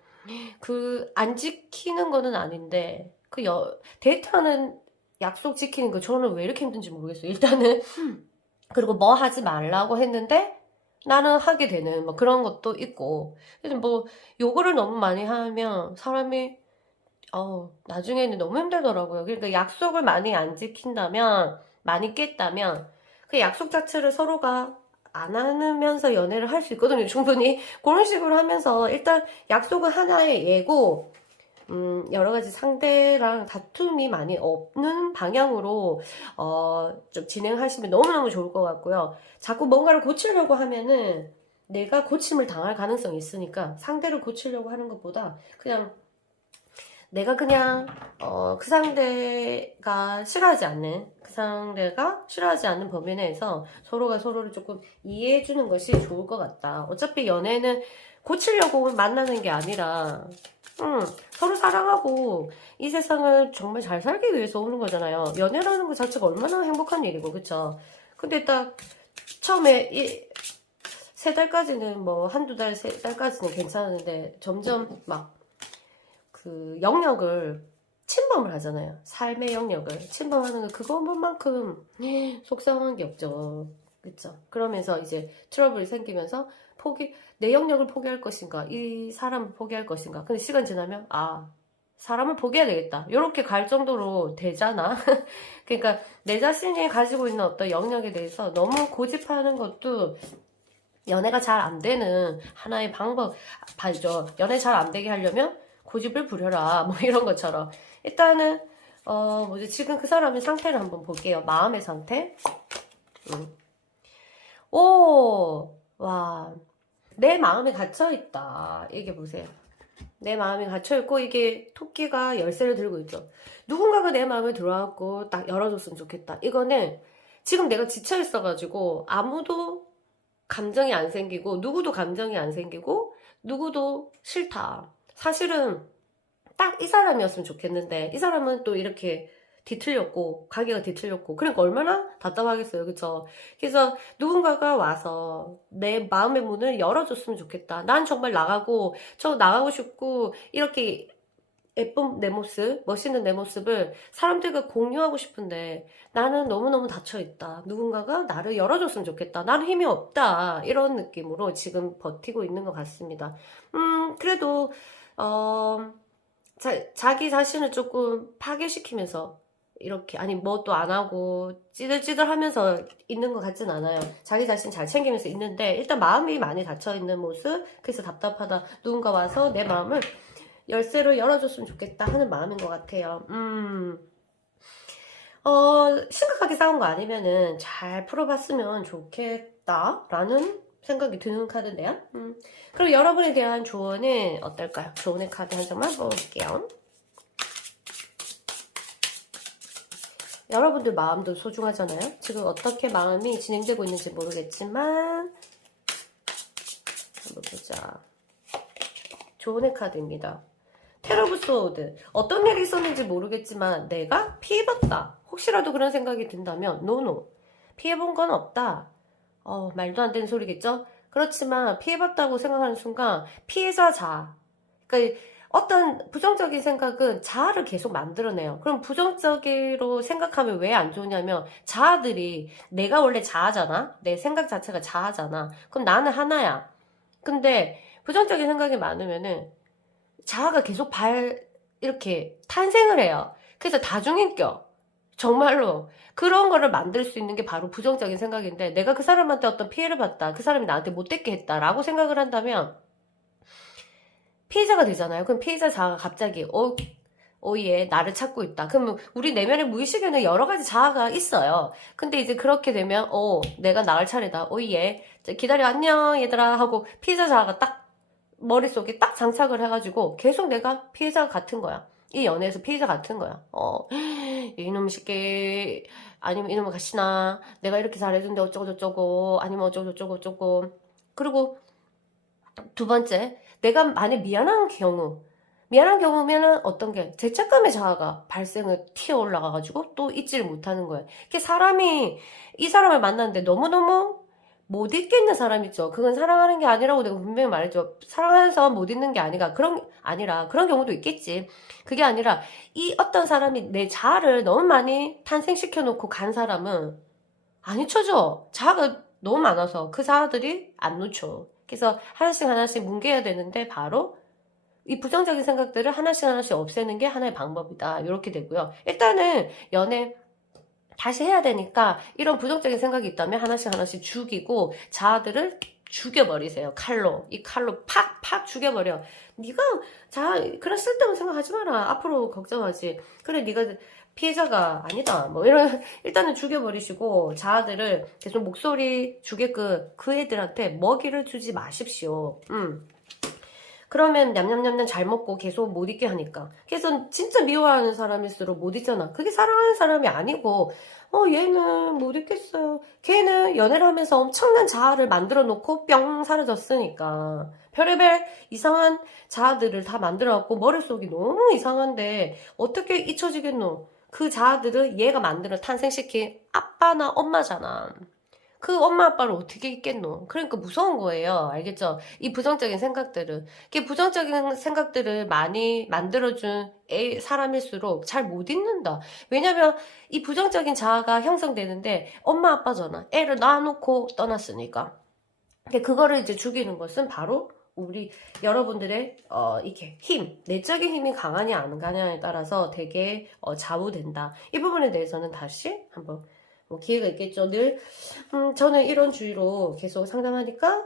안 지키는 거는 아닌데, 데이트하는 약속 지키는 거 저는 왜 이렇게 힘든지 모르겠어요. 일단은 그리고 뭐 하지 말라고 했는데 나는 하게 되는 뭐 그런 것도 있고. 그래서 뭐 요거를 너무 많이 하면 사람이 나중에는 너무 힘들더라고요. 그러니까 약속을 많이 안 지킨다면, 많이 깼다면 그 약속 자체를 서로가 안 하면서 연애를 할 수 있거든요. 충분히 그런 식으로 하면서 일단 약속은 하나의 예고, 여러 가지 상대랑 다툼이 많이 없는 방향으로 좀 진행하시면 너무너무 좋을 것 같고요. 자꾸 뭔가를 고치려고 하면은 내가 고침을 당할 가능성이 있으니까 상대를 고치려고 하는 것보다 그냥 내가 그냥 그 상대가 싫어하지 않는 그 상대가 싫어하지 않는 범위 내에서 서로가 서로를 조금 이해해 주는 것이 좋을 것 같다. 어차피 연애는 고치려고 만나는 게 아니라 서로 사랑하고 이 세상을 정말 잘 살기 위해서 오는 거잖아요. 연애라는 것 자체가 얼마나 행복한 일이고, 그쵸? 근데 딱 처음에 3달까지는 뭐 한두 달, 3달까지는 괜찮은데 점점 막 그 영역을 침범을 하잖아요. 삶의 영역을 침범하는 거 그것만큼 속상한 게 없죠. 그쵸? 그러면서 이제 트러블이 생기면서 내 영역을 포기할 것인가, 이 사람을 포기할 것인가. 근데 시간 지나면 사람을 포기해야 되겠다. 이렇게 갈 정도로 되잖아. 그러니까 내 자신이 가지고 있는 어떤 영역에 대해서 너무 고집하는 것도 연애가 잘 안 되는 하나의 방법이죠. 연애 잘 안 되게 하려면 고집을 부려라. 뭐 이런 것처럼. 일단은, 지금 그 사람의 상태를 한번 볼게요. 마음의 상태. 와. 내 마음에 갇혀있다. 이게 보세요. 내 마음이 갇혀있고, 이게 토끼가 열쇠를 들고 있죠. 누군가가 내 마음에 들어왔고, 딱 열어줬으면 좋겠다. 이거는 지금 내가 지쳐있어가지고, 아무도 감정이 안 생기고, 누구도 감정이 안 생기고, 누구도 싫다. 사실은 딱 이 사람이었으면 좋겠는데 이 사람은 또 이렇게 뒤틀렸고 가게가 뒤틀렸고 그러니까 얼마나 답답하겠어요. 그쵸? 그래서 누군가가 와서 내 마음의 문을 열어줬으면 좋겠다. 난 정말 나가고 싶고 이렇게 예쁜 내 모습, 멋있는 내 모습을 사람들과 공유하고 싶은데 나는 너무너무 닫혀있다. 누군가가 나를 열어줬으면 좋겠다. 나는 힘이 없다. 이런 느낌으로 지금 버티고 있는 것 같습니다. 그래도 자기 자신을 조금 파괴시키면서 이렇게 아니 뭣도 안 하고 찌들찌들 하면서 있는 것 같진 않아요. 자기 자신 잘 챙기면서 있는데 일단 마음이 많이 닫혀있는 모습. 그래서 답답하다. 누군가 와서 내 마음을 열쇠를 열어줬으면 좋겠다 하는 마음인 것 같아요. 심각하게 싸운 거 아니면은 잘 풀어봤으면 좋겠다라는 생각이 드는 카드인데요. 그럼 여러분에 대한 조언은 어떨까요? 조언의 카드 한 장만 뽑아볼게요. 여러분들 마음도 소중하잖아요. 지금 어떻게 마음이 진행되고 있는지 모르겠지만 한번 보자. 조언의 카드입니다. 테러 오브 소드. 어떤 일이 있었는지 모르겠지만 내가 피해봤다. 혹시라도 그런 생각이 든다면 노. 피해본 건 없다. 말도 안 되는 소리겠죠? 그렇지만 피해봤다고 생각하는 순간 피해자 자아. 그러니까 어떤 부정적인 생각은 자아를 계속 만들어내요. 그럼 부정적으로 생각하면 왜 안 좋냐면 자아들이 내가 원래 자아잖아. 내 생각 자체가 자아잖아. 그럼 나는 하나야. 근데 부정적인 생각이 많으면은 자아가 계속 이렇게 탄생을 해요. 그래서 다중인격. 정말로 그런 거를 만들 수 있는 게 바로 부정적인 생각인데 내가 그 사람한테 어떤 피해를 봤다. 그 사람이 나한테 못되게 했다라고 생각을 한다면 피해자가 되잖아요. 그럼 피해자 자아가 갑자기 얘 나를 찾고 있다. 그러면 우리 내면의 무의식에는 여러 가지 자아가 있어요. 근데 이제 그렇게 되면 내가 나갈 차례다. 얘 기다려 안녕 얘들아 하고 피해자 자아가 딱 머릿속에 딱 장착을 해가지고 계속 내가 피해자가 같은 거야. 이 연애에서 피해자 같은 거야. 이놈 새끼 아니면 이놈을 가시나 내가 이렇게 잘해준데 어쩌고저쩌고 아니면 어쩌고저쩌고 그리고 두 번째 내가 만약 미안한 경우면은 어떤 게 죄책감의 자아가 발생을 튀어 올라가가지고 또 잊지를 못하는 거예요. 이게 사람이 이 사람을 만났는데 너무너무 못 잊겠는 사람 있죠. 그건 사랑하는 게 아니라고 내가 분명히 말했죠. 사랑하는 사람 못 잊는 게 아니라 그런 경우도 있겠지. 그게 아니라 이 어떤 사람이 내 자아를 너무 많이 탄생시켜 놓고 간 사람은 안 잊혀져. 자아가 너무 많아서 그 자아들이 안 놓쳐. 그래서 하나씩 뭉개야 되는데 바로 이 부정적인 생각들을 하나씩 없애는 게 하나의 방법이다. 이렇게 되고요. 일단은 연애 다시 해야 되니까 이런 부정적인 생각이 있다면 하나씩 죽이고 자아들을 죽여버리세요. 칼로. 이 칼로 팍팍 죽여버려. 네가 그런 쓸데없는 생각하지 마라. 앞으로 걱정하지. 그래 네가 피해자가 아니다. 뭐 이런 일단은 죽여버리시고 자아들을 계속 목소리 주게끔 그 애들한테 먹이를 주지 마십시오. 그러면 냠냠냠냠 잘 먹고 계속 못 있게 하니까. 그래서 진짜 미워하는 사람일수록 못 있잖아. 그게 사랑하는 사람이 아니고 얘는 못 있겠어요. 걔는 연애를 하면서 엄청난 자아를 만들어 놓고 뿅 사라졌으니까. 별의별 이상한 자아들을 다 만들어 갖고 머릿속이 너무 이상한데 어떻게 잊혀지겠노? 그 자아들은 얘가 만들어 탄생시킨 아빠나 엄마잖아. 그 엄마 아빠를 어떻게 잊겠노? 그러니까 무서운 거예요. 알겠죠? 이 부정적인 생각들은. 이게 부정적인 생각들을 많이 만들어준 사람일수록 잘 못 잊는다. 왜냐면 이 부정적인 자아가 형성되는데 엄마 아빠잖아. 애를 낳아놓고 떠났으니까. 그거를 이제 죽이는 것은 바로 우리 여러분들의 이렇게 내적인 힘이 강하냐 안 강하냐에 따라서 되게 좌우된다. 이 부분에 대해서는 다시 한번 뭐 기회가 있겠죠. 늘 저는 이런 주의로 계속 상담하니까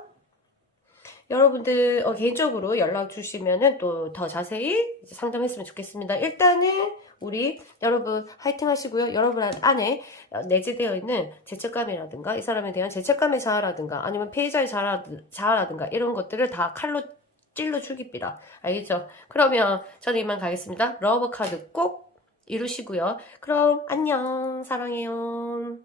여러분들 개인적으로 연락 주시면은 또 더 자세히 상담했으면 좋겠습니다. 일단은 우리 여러분 화이팅 하시고요. 여러분 안에 내재되어 있는 죄책감이라든가 이 사람에 대한 죄책감의 자아라든가 아니면 피해자의 자아라든가 이런 것들을 다 칼로 찔러 죽입니다. 알겠죠? 그러면 저는 이만 가겠습니다. 러브 카드 꼭 이루시고요. 그럼 안녕. 사랑해요.